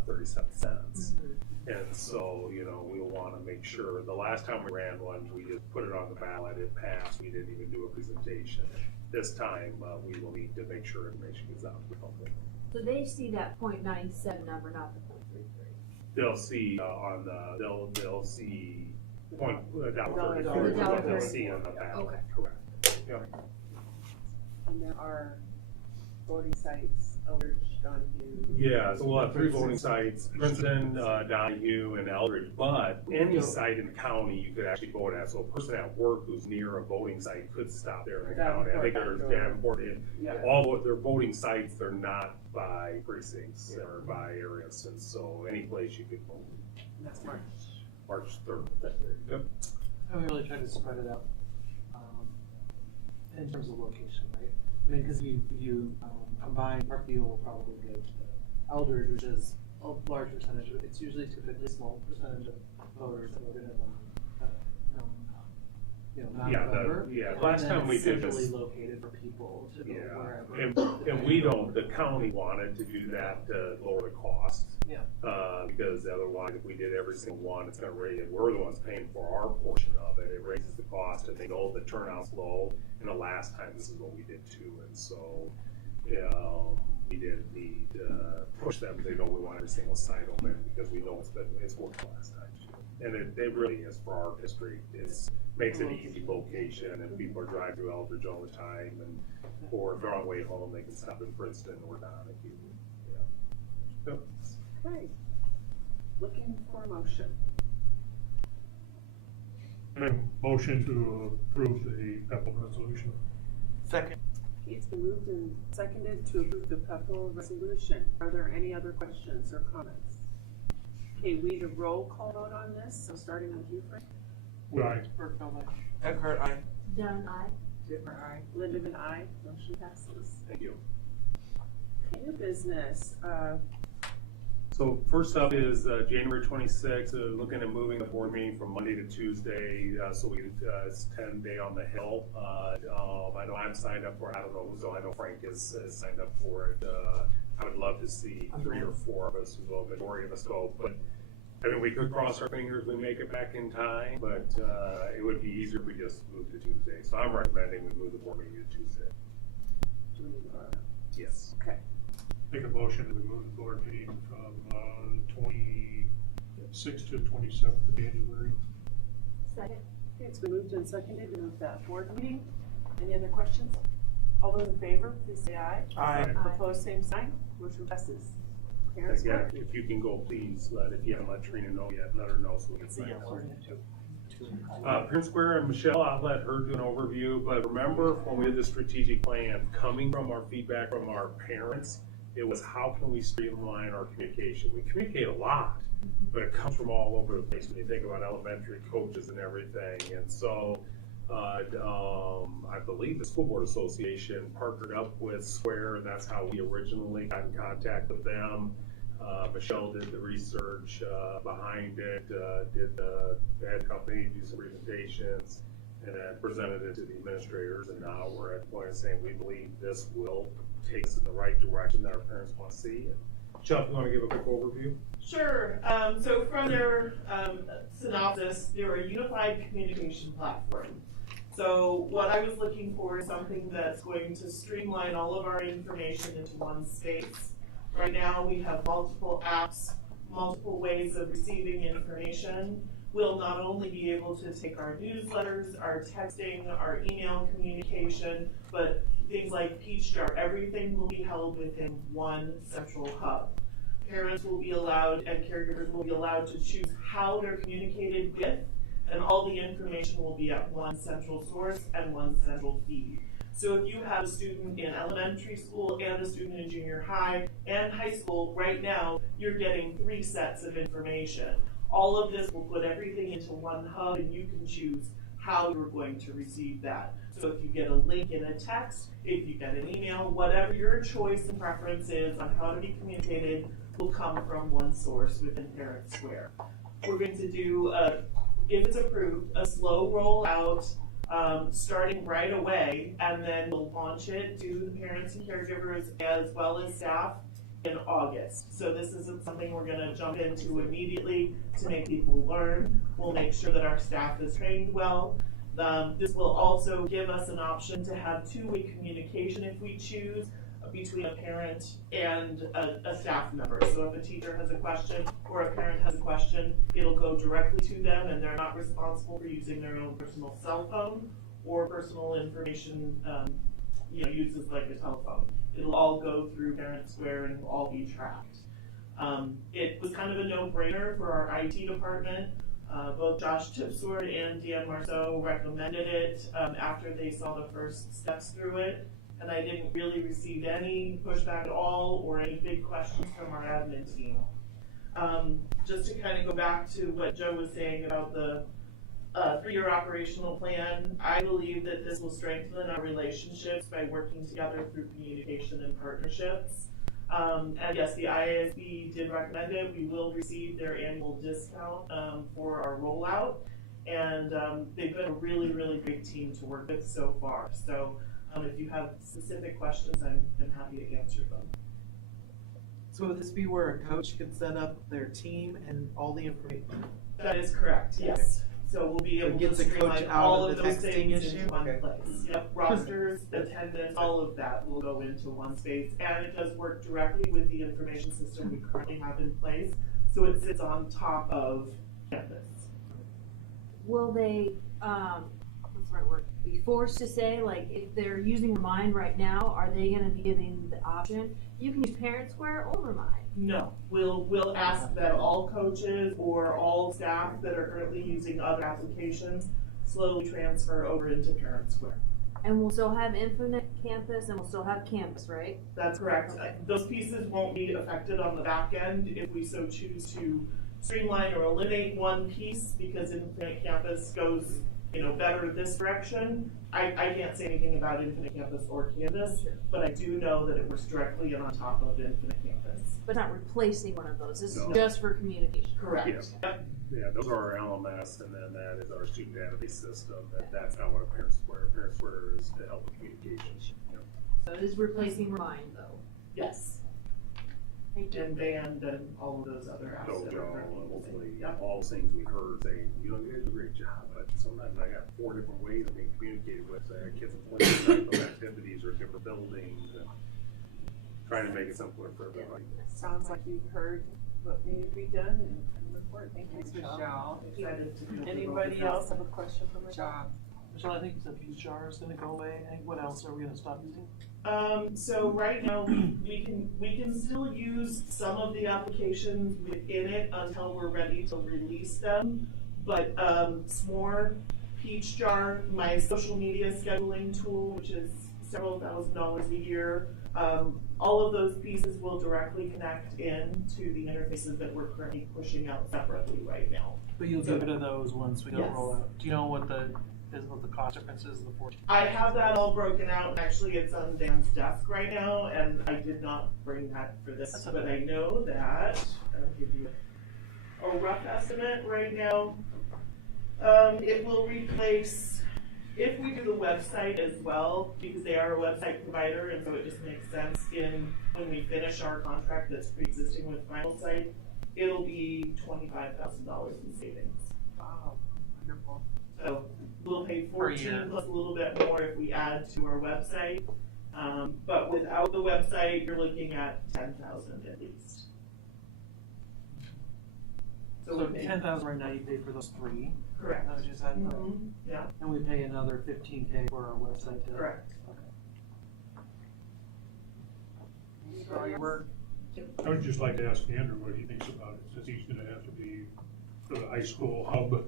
37 cents. And so, you know, we'll want to make sure, the last time we ran one, we just put it on the ballot, it passed, we didn't even do a presentation. This time, we will need to make sure information gets out to the public. So they see that .97 number, not the .33. They'll see on the, they'll see point, Dollar what they'll $33. see on the ballot, Okay. correct. Yep. And there are voting sites, Eldridge, Donahue. Yeah, so we'll have 3 voting sites, Princeton, Donahue, and Eldridge, but any site in the county you could actually vote at. So a person at work who's near a voting site could stop there in the county. I think there's Davenport, all of their voting sites, they're not by precincts or by areas, and so any place you could vote. That's March. March 3rd. Yep. And we really try to spread it out in terms of location, right? I mean, because you combine Parkview will probably go to Eldridge, which is a large percentage, but it's usually typically a small percentage of voters that are going to, non-November. Last time we did this. Centrally located for people to go wherever. And we don't, the county wanted to do that to lower the cost. Yeah. Because otherwise, if we did every single one, it's gonna raise, we're the ones paying for our portion of it, it raises the cost, and they know the turnout's low, and the last time, this is what we did too, and so, we did need to push them, they know we want every single site open, because we know it's worked last time too. And it really is, for our district, makes it an easy location, and people are driving through Eldridge all the time, and, or if they're on the way home, they can stop in Princeton or Donahue. Yeah. Yep. Okay. Looking for a motion. Motion to approve the PEPAL resolution. Second. Okay, it's been moved and seconded to approve the PEPAL resolution. Are there any other questions or comments? Okay, we need a roll call vote on this, so starting with you, Frank. Right. Eckhart, aye. Dunn, aye. Different eye. Lindemann, aye. Motion passes. Thank you. Okay, new business. So first up is January 26th, looking at moving the board meeting from Monday to Tuesday, so it's 10-day on the Hill. I know I'm signed up for it, I don't know who's on, I know Frank is signed up for it. I would love to see 3 or 4 of us, well, the majority of us go, but I mean, we could cross our fingers, we make it back in time, but it would be easier if we just moved to Tuesday. So I'm recommending we move the board meeting to Tuesday. Yes. Okay. Make a motion to move the board meeting from 26th to 27th of January. Second. Okay, it's been moved and seconded to move that board meeting. Any other questions? All those in favor, please say aye. Aye. Opposed, same sign. Motion passes. Parents, Yeah, if you can go, please, if you haven't let Trina know yet, let her know so we can sign up. Prince Square and Michelle, I'll let her do an overview, but remember when we did the strategic plan, coming from our feedback from our parents, it was how can we streamline our communication? We communicate a lot, but it comes from all over the place when you think about elementary coaches and everything. And so I believe the School Board Association partnered up with Square, and that's how we originally got in contact with them. Michelle did the research behind it, did the ad company do some presentations, and then presented it to the administrators. And now we're at the point of saying we believe this will take us in the right direction that our parents want to see. Chuck, you want to give a quick overview? Sure. So from their synopsis, they're a unified communication platform. So what I was looking for is something that's going to streamline all of our information into one space. Right now, we have multiple apps, multiple ways of receiving information. We'll not only be able to take our newsletters, our texting, our email communication, but things like Peachjar, everything will be held within one central hub. Parents will be allowed and caregivers will be allowed to choose how they're communicated with, and all the information will be at one central source and one central feed. So if you have a student in elementary school and a student in junior high and high school, right now you're getting 3 sets of information. All of this will put everything into one hub, and you can choose how you're going to receive that. So if you get a link in a text, if you get an email, whatever your choice and preference is on how to be communicated will come from one source within Parent Square. We're going to do, if it's approved, a slow rollout starting right away, and then we'll launch it to the parents and caregivers as well as staff in August. So this isn't something we're going to jump into immediately to make people learn. We'll make sure that our staff is trained well. This will also give us an option to have 2-way communication if we choose between a parent and a staff member. So if a teacher has a question or a parent has a question, it'll go directly to them, and they're not responsible for using their own personal cell phone or personal information uses like a telephone. It'll all go through Parent Square and will all be tracked. It was kind of a no-brainer for our IT department. Both Josh Tipsword and Dan Marceau recommended it after they saw the first steps through it, and I didn't really receive any pushback at all or any big questions from our admin team. Just to kind of go back to what Joe was saying about the 3-year operational plan, I believe that this will strengthen our relationships by working together through communication and partnerships. And yes, the IASB did recommend it. We will receive their annual discount for our rollout, and they've been a really, really great team to work with so far. So if you have specific questions, I'm happy to answer them. So would this be where a coach could set up their team and all the information? That is correct, yes. So we'll be able to streamline all of those things into one place. Yep, rosters, attendance, all of that will go into one space, and it does work directly with the information system we currently have in place, so it sits on top of Canvas. Will they, what's the right word, be forced to say, like, if they're using Remind right now, are they gonna be giving the option, you can use Parent Square or Remind? No, we'll ask that all coaches or all staff that are currently using other applications slowly transfer over into Parent Square. And we'll still have Infinite Campus and we'll still have Canvas, right? That's correct. Those pieces won't be affected on the back end if we so choose to streamline or eliminate one piece, because Infinite Campus goes better this direction. I can't say anything about Infinite Campus or Canvas, but I do know that it works directly and on top of Infinite Campus. But not replacing one of those, this is No. just for communication. Correct. Yeah. Yep. Yeah, those are our LMS, and then that is our student database system. That's not what a Parent Square. Parent Square is to help with communications. Yep. So it is replacing Remind though. Yes. And Band and all of those other apps. that are Dojo, currently and hopefully using. Yep. all those things we heard saying, you did a great job, but sometimes I got 4 different ways of being communicated with. I had kids with different activities or different buildings, and trying to make it simpler for everybody. Sounds like you've heard what needed to be done and report. Thank you, Michelle. Excited to do the Anybody road else have a question for Michelle? Michelle, I think you said Peachjar is gonna go away. I think what else are we gonna stop using? So right now we can still use some of the applications within it until we're ready to release them. But S'more, Peachjar, my social media scheduling tool, which is several $1,000s a year, all of those pieces will directly connect into the interfaces that we're currently pushing out separately right now. But you'll get rid of those once we don't Yes. roll out. Do you know what the cost difference is? The 14? I have that all broken out, and actually it's on Dan's desk right now, and I did not bring that for this, but I know that, I'll give you a rough estimate right now. It will replace, if we do the website as well, because they are a website provider, and so it just makes sense when we finish our contract that's pre-existing with Final Site, it'll be $25,000 in savings. Wow, wonderful. So We'll pay Per year. 14 plus a little bit more if we add to our website. But without the website, you're looking at 10,000 at least. So we pay- 10,000 right now, you pay for those 3? Correct. That was just that? Mhm. Yeah. And we pay another 15K for our website to? Correct. Okay. So you were, I would just like to ask Andrew what he thinks about it, since he's gonna have to be the high school hub,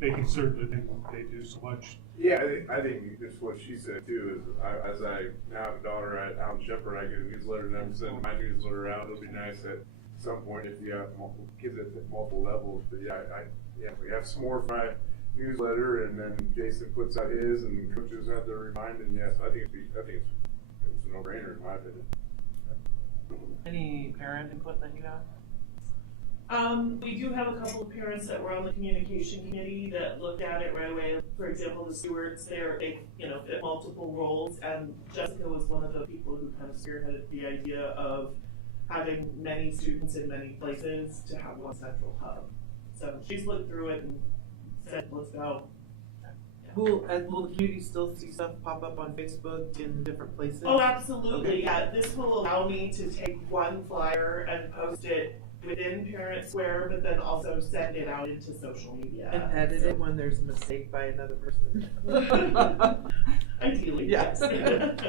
making certain that they do so much. Yeah, I think just what she said too is, as I now have a daughter at Alan Shepherd, I get a newsletter and I'm sending my newsletter out. It'll be nice at some point if you have multiple kids at multiple levels. But yeah, we have some more for my newsletter, and then Jason puts out his, and coaches have to remind. And yes, I think it's a no-brainer in my opinion. any parent input that you got? We do have a couple of parents that were on the communication committee that looked at it right away. For example, the stewards, they fit multiple roles, and Jessica was one of the people who kind of spearheaded the idea of having many students in many places to have one central hub. So she's looked through it and said, let's go. Will the community still see stuff pop up on Facebook in different places? Oh, absolutely, Okay. yeah. This will allow me to take one flyer and post it within Parent Square, but then also send it out into social media. And edit it when there's a mistake by another person? Ideally, Yes. yes.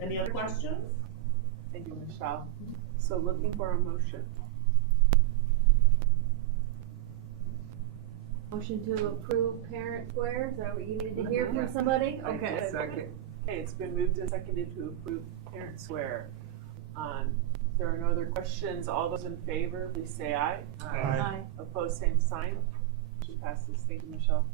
Any other questions? Thank you, Michelle. So looking for a motion. Motion to approve Parent Square, is that what you needed to hear from somebody? Okay. Okay, it's been moved and seconded to approve Parent Square. If there are no other questions, all those in favor, please say aye. Aye. Opposed, same sign. Motion passes. Thank you, Michelle.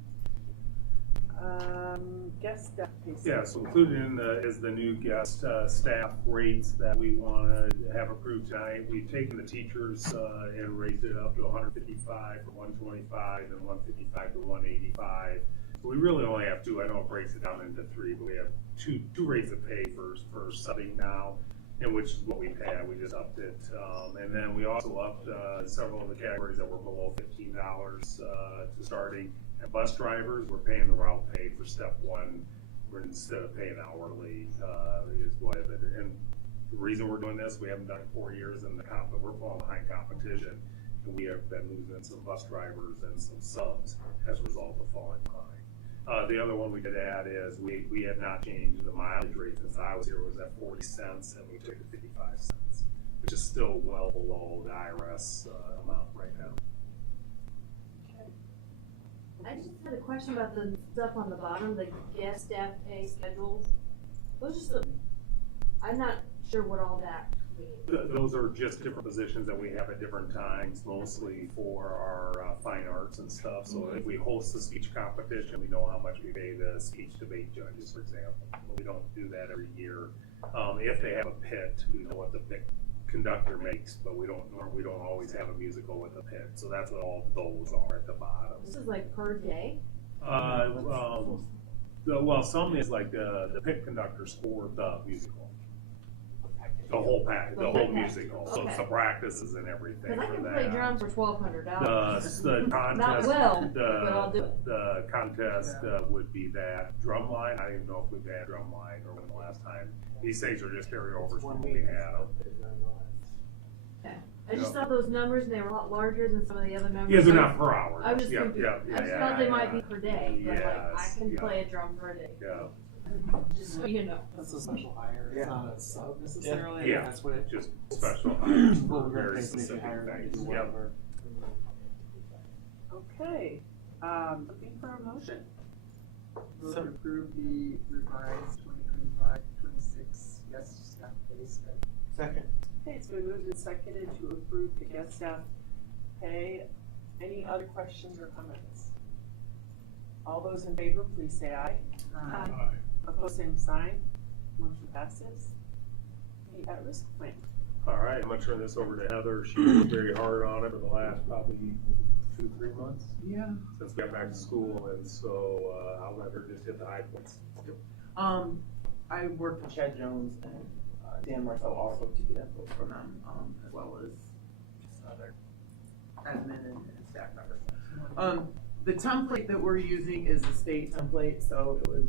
Guest staff pay. Yeah, so included in is the new guest staff rates that we want to have approved tonight. We've taken the teachers and raised it up to 155 from 125 and 155 to 185. So we really only have two. I know it breaks it down into three, but we have two rates of pay for subbing now, and which is what we've had. We just upped it, and then we also upped several of the categories that were below $15 to starting. And bus drivers, we're paying the route pay for step one. We're instead of paying hourly is what it is. And the reason we're doing this, we haven't done it 4 years, and we're falling behind competition, and we have been losing some bus drivers and some subs as a result of falling behind. The other one we could add is we had not changed the mileage rate since I was here. It was at 40 cents, and we took it to 55 cents, which is still well below the IRS amount right now. I just had a question about the stuff on the bottom, the guest staff pay schedules. Those just, I'm not sure what all that means. Those are just different positions that we have at different times, mostly for our fine arts and stuff. So if we host a speech competition, we know how much we pay the speech debate judges, for example. But we don't do that every year. If they have a pit, we know what the pit conductor makes, but we don't always have a musical with a pit. So that's what all those are at the bottom. This is like per day? Well, some is like the pit conductors for the musical. The whole pack, the whole musical. So it's the practices and everything. Because I can for play that. drums for $1,200. The contest, Not well, but I'll do it. the contest would be that drumline. I don't even know if we've had drumline or when the last time. These things are just carryovers from when we had them. Okay. I just saw those numbers and they were a lot larger than some of the other numbers. Yeah, they're not per hour. I was just Yeah, confused. yeah, I just yeah, thought they yeah. might be per day, but like I Yes, can yeah. play a drum for a day. Yeah. Just so you know. That's a special hire, it's not a sub necessarily, Yeah, that's what it. just special hires Well, for we're gonna very pay somebody to specific hire them to things. do Yep. whatever. Okay, looking for a motion. Move to approve the revised 2025-26 guest staff pay schedule. Second. Okay, it's been moved and seconded to approve the guest staff pay. Any other questions or comments? All those in favor, please say aye. Aye. Opposed, same sign. Motion passes. The at-risk plan. All right, I'm gonna turn this over to Heather. She worked very hard on it for the last probably 2-3 months. Yeah. Since we got back to school, and so I'll let her just hit the high points. I worked with Chad Jones and Dan Marcel also to get input from them, as well as just other admin and staff members. The template that we're using is the state template, so it was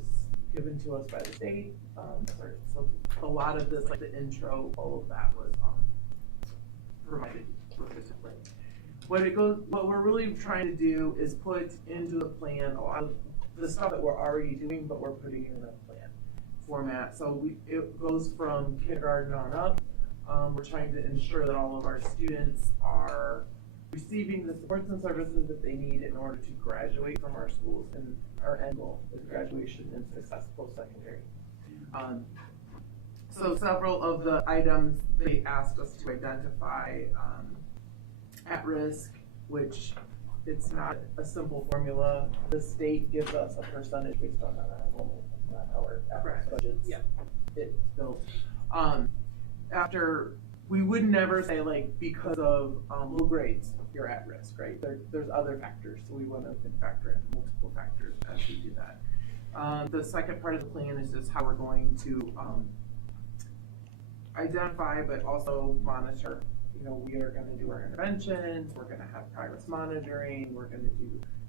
given to us by the state. So a lot of this, like the intro, all of that was provided with the template. What we're really trying to do is put into the plan a lot of the stuff that we're already doing, but we're putting in the plan format. So it goes from kindergarten on up. We're trying to ensure that all of our students are receiving the supports and services that they need in order to graduate from our schools, and our end goal is graduation and success post-secondary. So several of the items they asked us to identify at risk, which it's not a simple formula. The state gives us a percentage based on our enrollment, not our at-risk budgets. Yeah. It's built. After, we would never say like because of low grades, you're at risk, right? There's other factors, so we want to factor in multiple factors as we do that. The second part of the plan is just how we're going to identify, but also monitor. You know, we are going to do our interventions, we're going to have progress monitoring,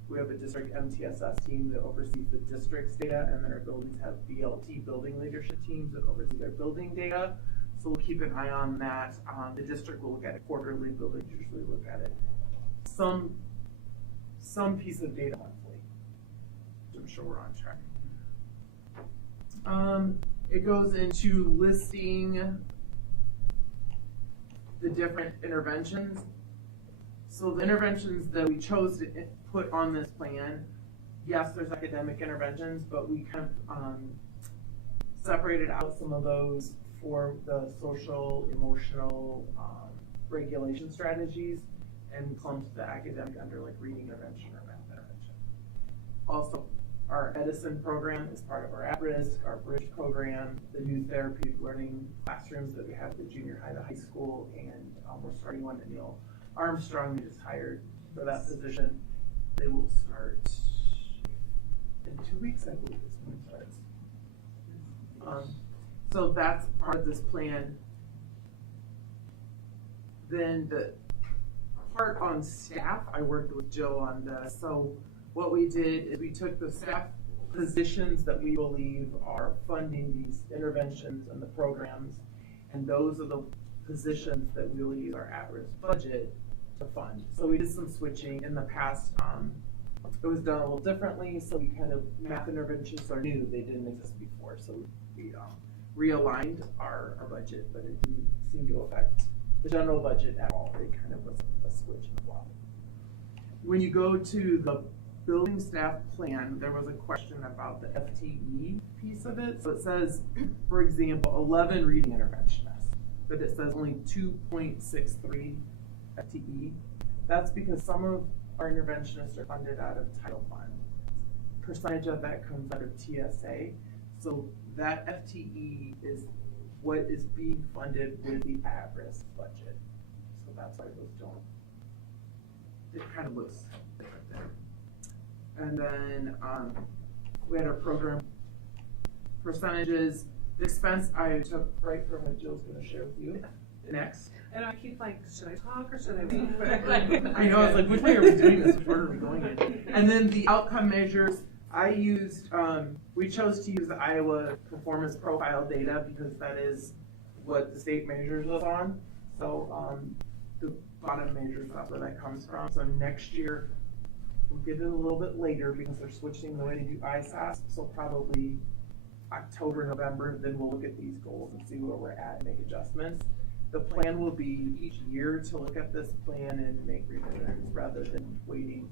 we have a district MTSS team that oversees the district's data, and then our buildings have BLT, building leadership teams, that oversee their building data. So we'll keep an eye on that. The district will look at it quarterly, buildings usually look at it some piece of data monthly. I'm sure we're on track. It goes into listing the different interventions. So the interventions that we chose to put on this plan, yes, there's academic interventions, but we kind of separated out some of those for the social, emotional regulation strategies, and clumped the academic under like reading intervention or math intervention. Also, our Edison program is part of our at-risk, our Bridge program, the new therapeutic learning classrooms that we have at the junior high to high school, and we're starting one at Neil Armstrong, we just hired for that position. They will start in 2 weeks, I believe this one starts. So that's part of this plan. Then the part on staff, I worked with Jill on this. So what we did is we took the staff positions that we believe are funding these interventions and the programs, and those are the positions that we will use our at-risk budget to fund. So we did some switching. In the past, it was done a little differently, so we kind of, math interventions are new, they didn't exist before, so we realigned our budget, but it didn't seem to affect the general budget at all. It kind of was a switch in the block. When you go to the building staff plan, there was a question about the FTE piece of it. So it says, for example, 11 reading interventionists, but it says only 2.63 FTE. That's because some of our interventionists are funded out of Title Fund. Percentage of that comes out of TSA. So that FTE is what is being funded with the at-risk budget. So that's why those don't, it kind of looks different there. And then we had our program percentages. The expense I took right from what Jill's going to share with you next. And I keep like, should I talk or should I leave? I know, I was like, which way are we doing this? Where are we going in? And then the outcome measures, I used, we chose to use the Iowa performance profile data because that is what the state measures us on. So the bottom measures, that's where that comes from. So next year, we'll get it a little bit later because they're switching the way to do ISASP. So probably October, November, then we'll look at these goals and see where we're at and make adjustments. The plan will be each year to look at this plan and make revisions rather than waiting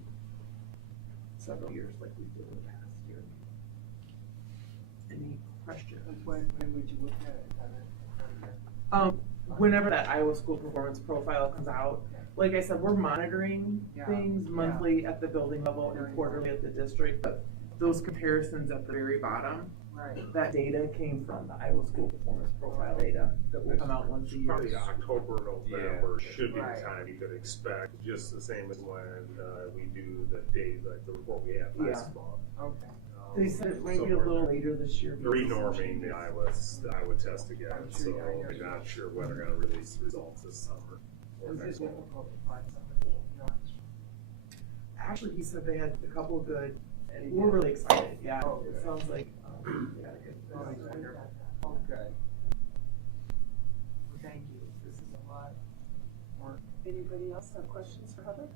several years like we did in the past year. Any questions? When would you look at it? Whenever that Iowa School Performance Profile comes out, like I said, we're monitoring things monthly at the building level and quarterly at the district, but those comparisons at the very bottom, that data came from the Iowa School Performance Profile data that will come out once a year. Probably October, November should be the time you could expect, just the same as when we do the date, like the report we had last month. Okay. They said it might be a little later this year. They're renorming the Iowa test again, so I'm not sure when they're going to release results this summer or next fall. Actually, he said they had a couple of good, and we're really excited. Yeah, it sounds like they had a good. Oh, good. Well, thank you. This is a lot more. Anybody else have questions for Heather?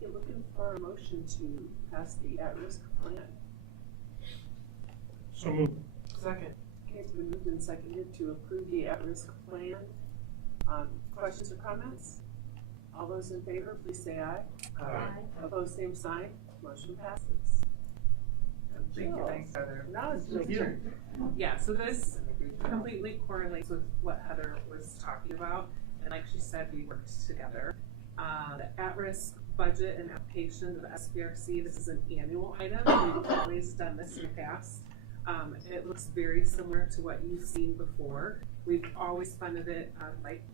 You're looking for a motion to pass the at-risk plan. So moved. Second. Okay, it's been moved and seconded to approve the at-risk plan. Questions or comments? All those in favor, please say aye. Aye. Opposed, same sign. Motion passes. Thank you, thanks, Heather. Now it's your turn. Yeah, so this completely correlates with what Heather was talking about, and like she said, we worked together. The at-risk budget and application of SBRC, this is an annual item. We've always done this in the past. It looks very similar to what you've seen before. We've always funded it,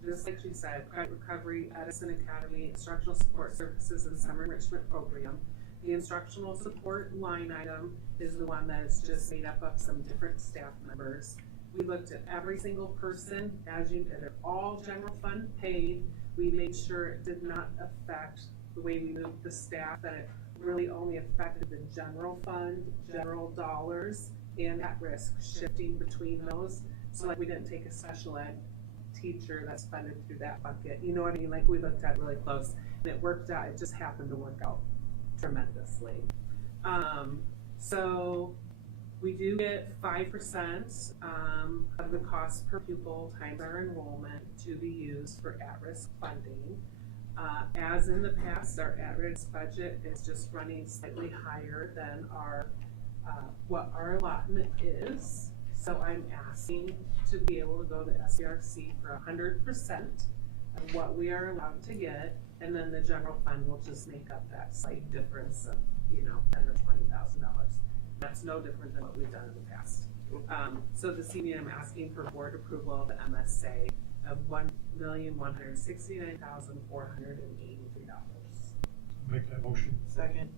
just like she said, credit recovery, Edison Academy, instructional support services, and summer enrichment program. The instructional support line item is the one that is just made up of some different staff members. We looked at every single person, as you did, all general fund paid. We made sure it did not affect the way we moved the staff, that it really only affected the general fund, general dollars, and at risk, shifting between those. So like we didn't take a special ed teacher that's funded through that bucket. You know what I mean? Like we looked at it really close and it worked out. It just happened to work out tremendously. So we do get 5% of the cost per pupil times our enrollment to be used for at-risk funding. As in the past, our at-risk budget is just running slightly higher than our what our allotment is. So I'm asking to be able to go to SBRC for 100% of what we are allowed to get, and then the general fund will just make up that slight difference of, $10,000 or $20,000. That's no different than what we've done in the past. So this evening I'm asking for board approval of the MSA of $1,169,483. Make that motion. Second.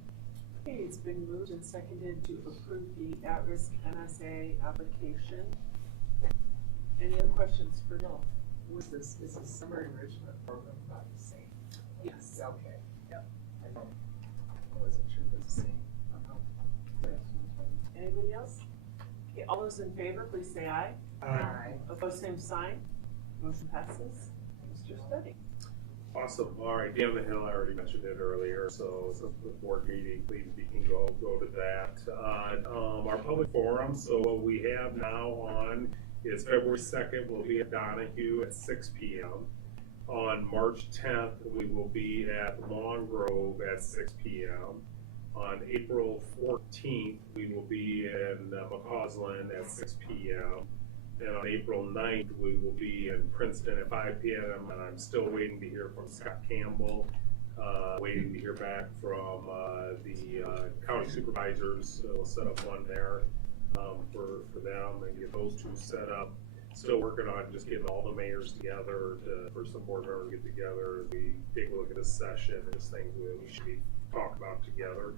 Okay, it's been moved and seconded to approve the at-risk MSA application. Any other questions for Bill? Is this summer enrichment program not the same? Yes. Okay, yep. I wasn't sure if it was the same. Anybody else? Okay, all those in favor, please say aye. Aye. Opposed, same sign. Motion passes. Mr. Study. Awesome. All right, Dan the Hill, I already mentioned it earlier, so it's a board meeting, please, if you can go to that. Our public forum, so what we have now on is February 2nd, we'll be at Donahue at 6 p.m. On March 10th, we will be at Long Grove at 6 p.m. On April 14th, we will be in McCausland at 6 p.m. And on April 9th, we will be in Princeton at 5 p.m. And I'm still waiting to hear from Scott Campbell, waiting to hear back from the county supervisors. We'll set up one there for them and get those two set up. Still working on just getting all the mayors together for some board members to get together. We take a look at this session and just things we should be talking about together.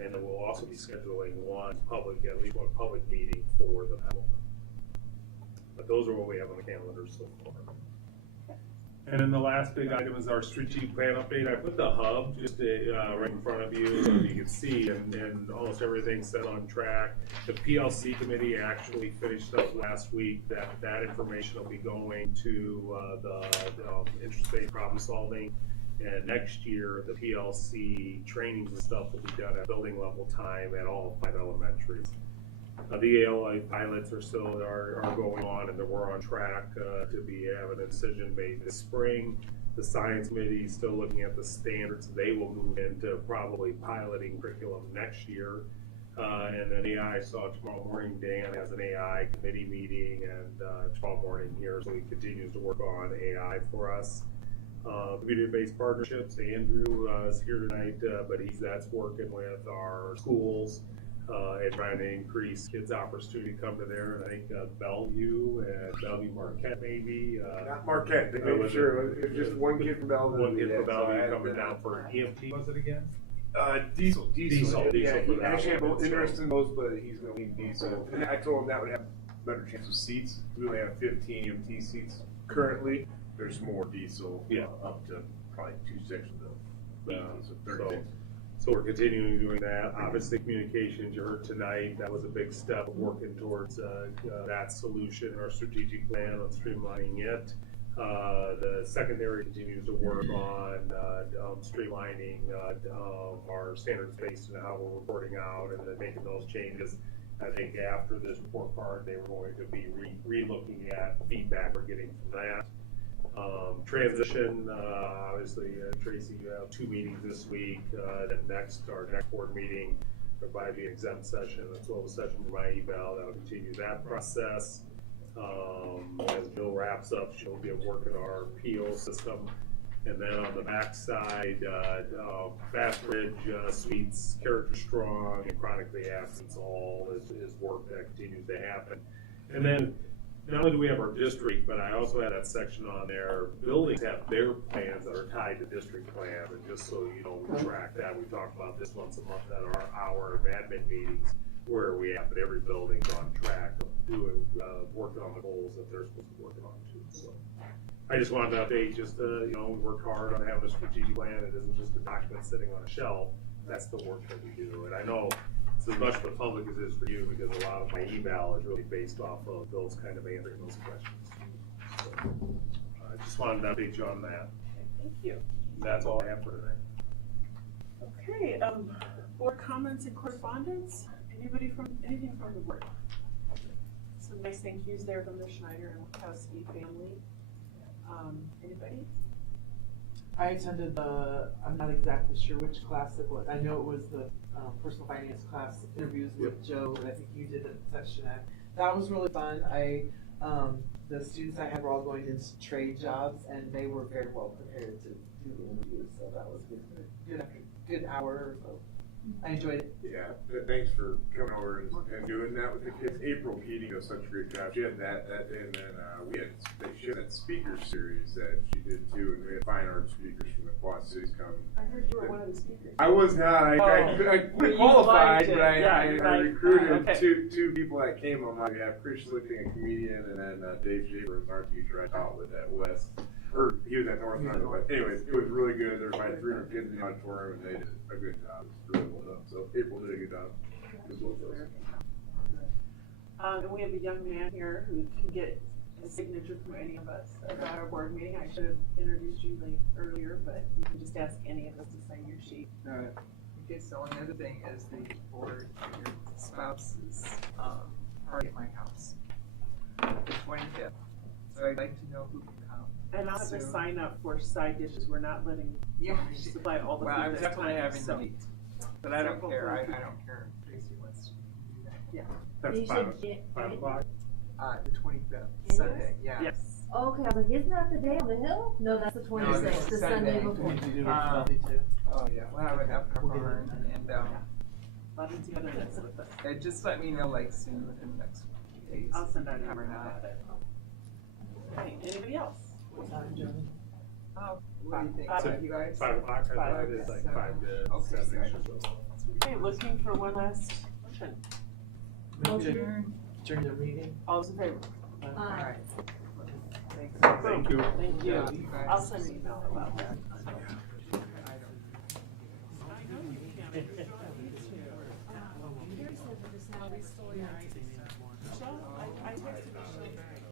And then we'll also be scheduling at least one public meeting for the panel. But those are what we have on the calendar so far. And then the last big item is our strategic plan update. I put the hub just right in front of you so you can see, and almost everything's set on track. The PLC committee actually finished up last week. That information will be going to the interest-based problem solving. And next year, the PLC trainings and stuff will be done at building level time at all 5 elementaries. The ALI pilots are going on, and we're on track to be having a decision made this spring. The science committee is still looking at the standards. They will move into probably piloting curriculum next year. And then AI, saw tomorrow morning, Dan has an AI committee meeting, and tomorrow morning here, so he continues to work on AI for us. Community-based partnerships, Andrew is here tonight, but that's working with our schools and trying to increase kids' opportunity to come to there. And I think Bellevue and Bellevue Marquette maybe. Not Marquette, they made sure it was just one kid from Bellevue. One kid from Bellevue coming down for EMT, was it again? Diesel. Yeah, for he that actually had one. both interest in those, but he's going to lean diesel. And I told him that would have better chance of seats. We only have 15 EMT seats currently. There's more diesel, up to probably 2 sections of balance of 13. So we're continuing doing that. Obviously, communications, you heard tonight, that was a big step working towards that solution, our strategic plan on streamlining it. The secondary continues to work on streamlining our standards based on how we're reporting out and then making those changes. I think after this report card, they were going to be re-looking at feedback we're getting from that. Transition, obviously, Tracy, you have 2 meetings this week. Then our next board meeting, there'll probably be an exempt session, a 12 session for my eval. That'll continue that process. As Bill wraps up, she'll be working our PO system. And then on the backside, Bass Ridge Suites, Character Strong, and Chronically Absent, all is work that continues to happen. And then not only do we have our district, but I also had that section on there. Buildings have their plans that are tied to district plan, and just so you know, we track that. We talk about this once a month at our hour of admin meetings, where we have, but every building's on track of doing, working on the goals that they're supposed to be working on too. So I just wanted to update, we work hard on having a strategic plan. It isn't just a document sitting on a shelf. That's the work that we do. And I know it's as much for the public as it is for you, because a lot of my eval is really based off of those kind of answering those questions. So I just wanted to update you on that. Thank you. That's all I have for tonight. Okay, board comments and correspondence? Anything from the board? Some nice thank yous there from the Schneider and Wachowski family. Anybody? I attended I'm not exactly sure which class it was. I know it was the personal finance class interviews with Joe, and I think you did a section at. That was really fun. The students I had were all going into trade jobs, and they were very well prepared to do the interviews, so that was good hour or so. I enjoyed it. Yeah, thanks for coming over and doing that with the kids. April Keating does such a great job. She had that and then she had that speaker series that she did too, and we had fine art speakers from the Quad Cities coming. I heard you were one of the speakers. I was not. I qualified, but I recruited two people that came on my behalf. Chris Lichting, a comedian, and then Dave Shaver, an art teacher I taught with at West. Or he was at North Carolina, but anyways, it was really good. There were probably 300 kids in the auditorium, and they did a good job. It was really well done. So April did a good job. And we have a young man here who can get a signature from any of us at our board meeting. I should have introduced you earlier, but you can just ask any of us to sign your sheet. Okay, so another thing is the board, your spouse's party at my house, the 25th. So I'd like to know who can come. And I'll have to sign up for side dishes. We're not letting supply all the food. Well, I'm this definitely time, having so. meat, but I don't So care. I hopefully- don't care if Tracy wants to do that. Yeah. That's 5 o'clock. The 25th, Sunday, yeah. Yes. Okay, I was like, isn't that the day on the hill? No, that's the 26th, the Sunday before. Oh, yeah, we'll have it up in our barn, and, Love to together this with us. just let me know like soon within the next few days. I'll send out an Or email not. about it. Okay, anybody else? What time, Johnny? Oh, what do you think? Five. You guys? 5 o'clock, I thought it is like 5 to Okay, 7 or so. Okay, looking for one last motion. Motion. During the meeting. All those in favor? All right. Thanks. Thank you. Thank you. Yeah, you guys. I'll send an email about that. Michelle, I texted Michelle.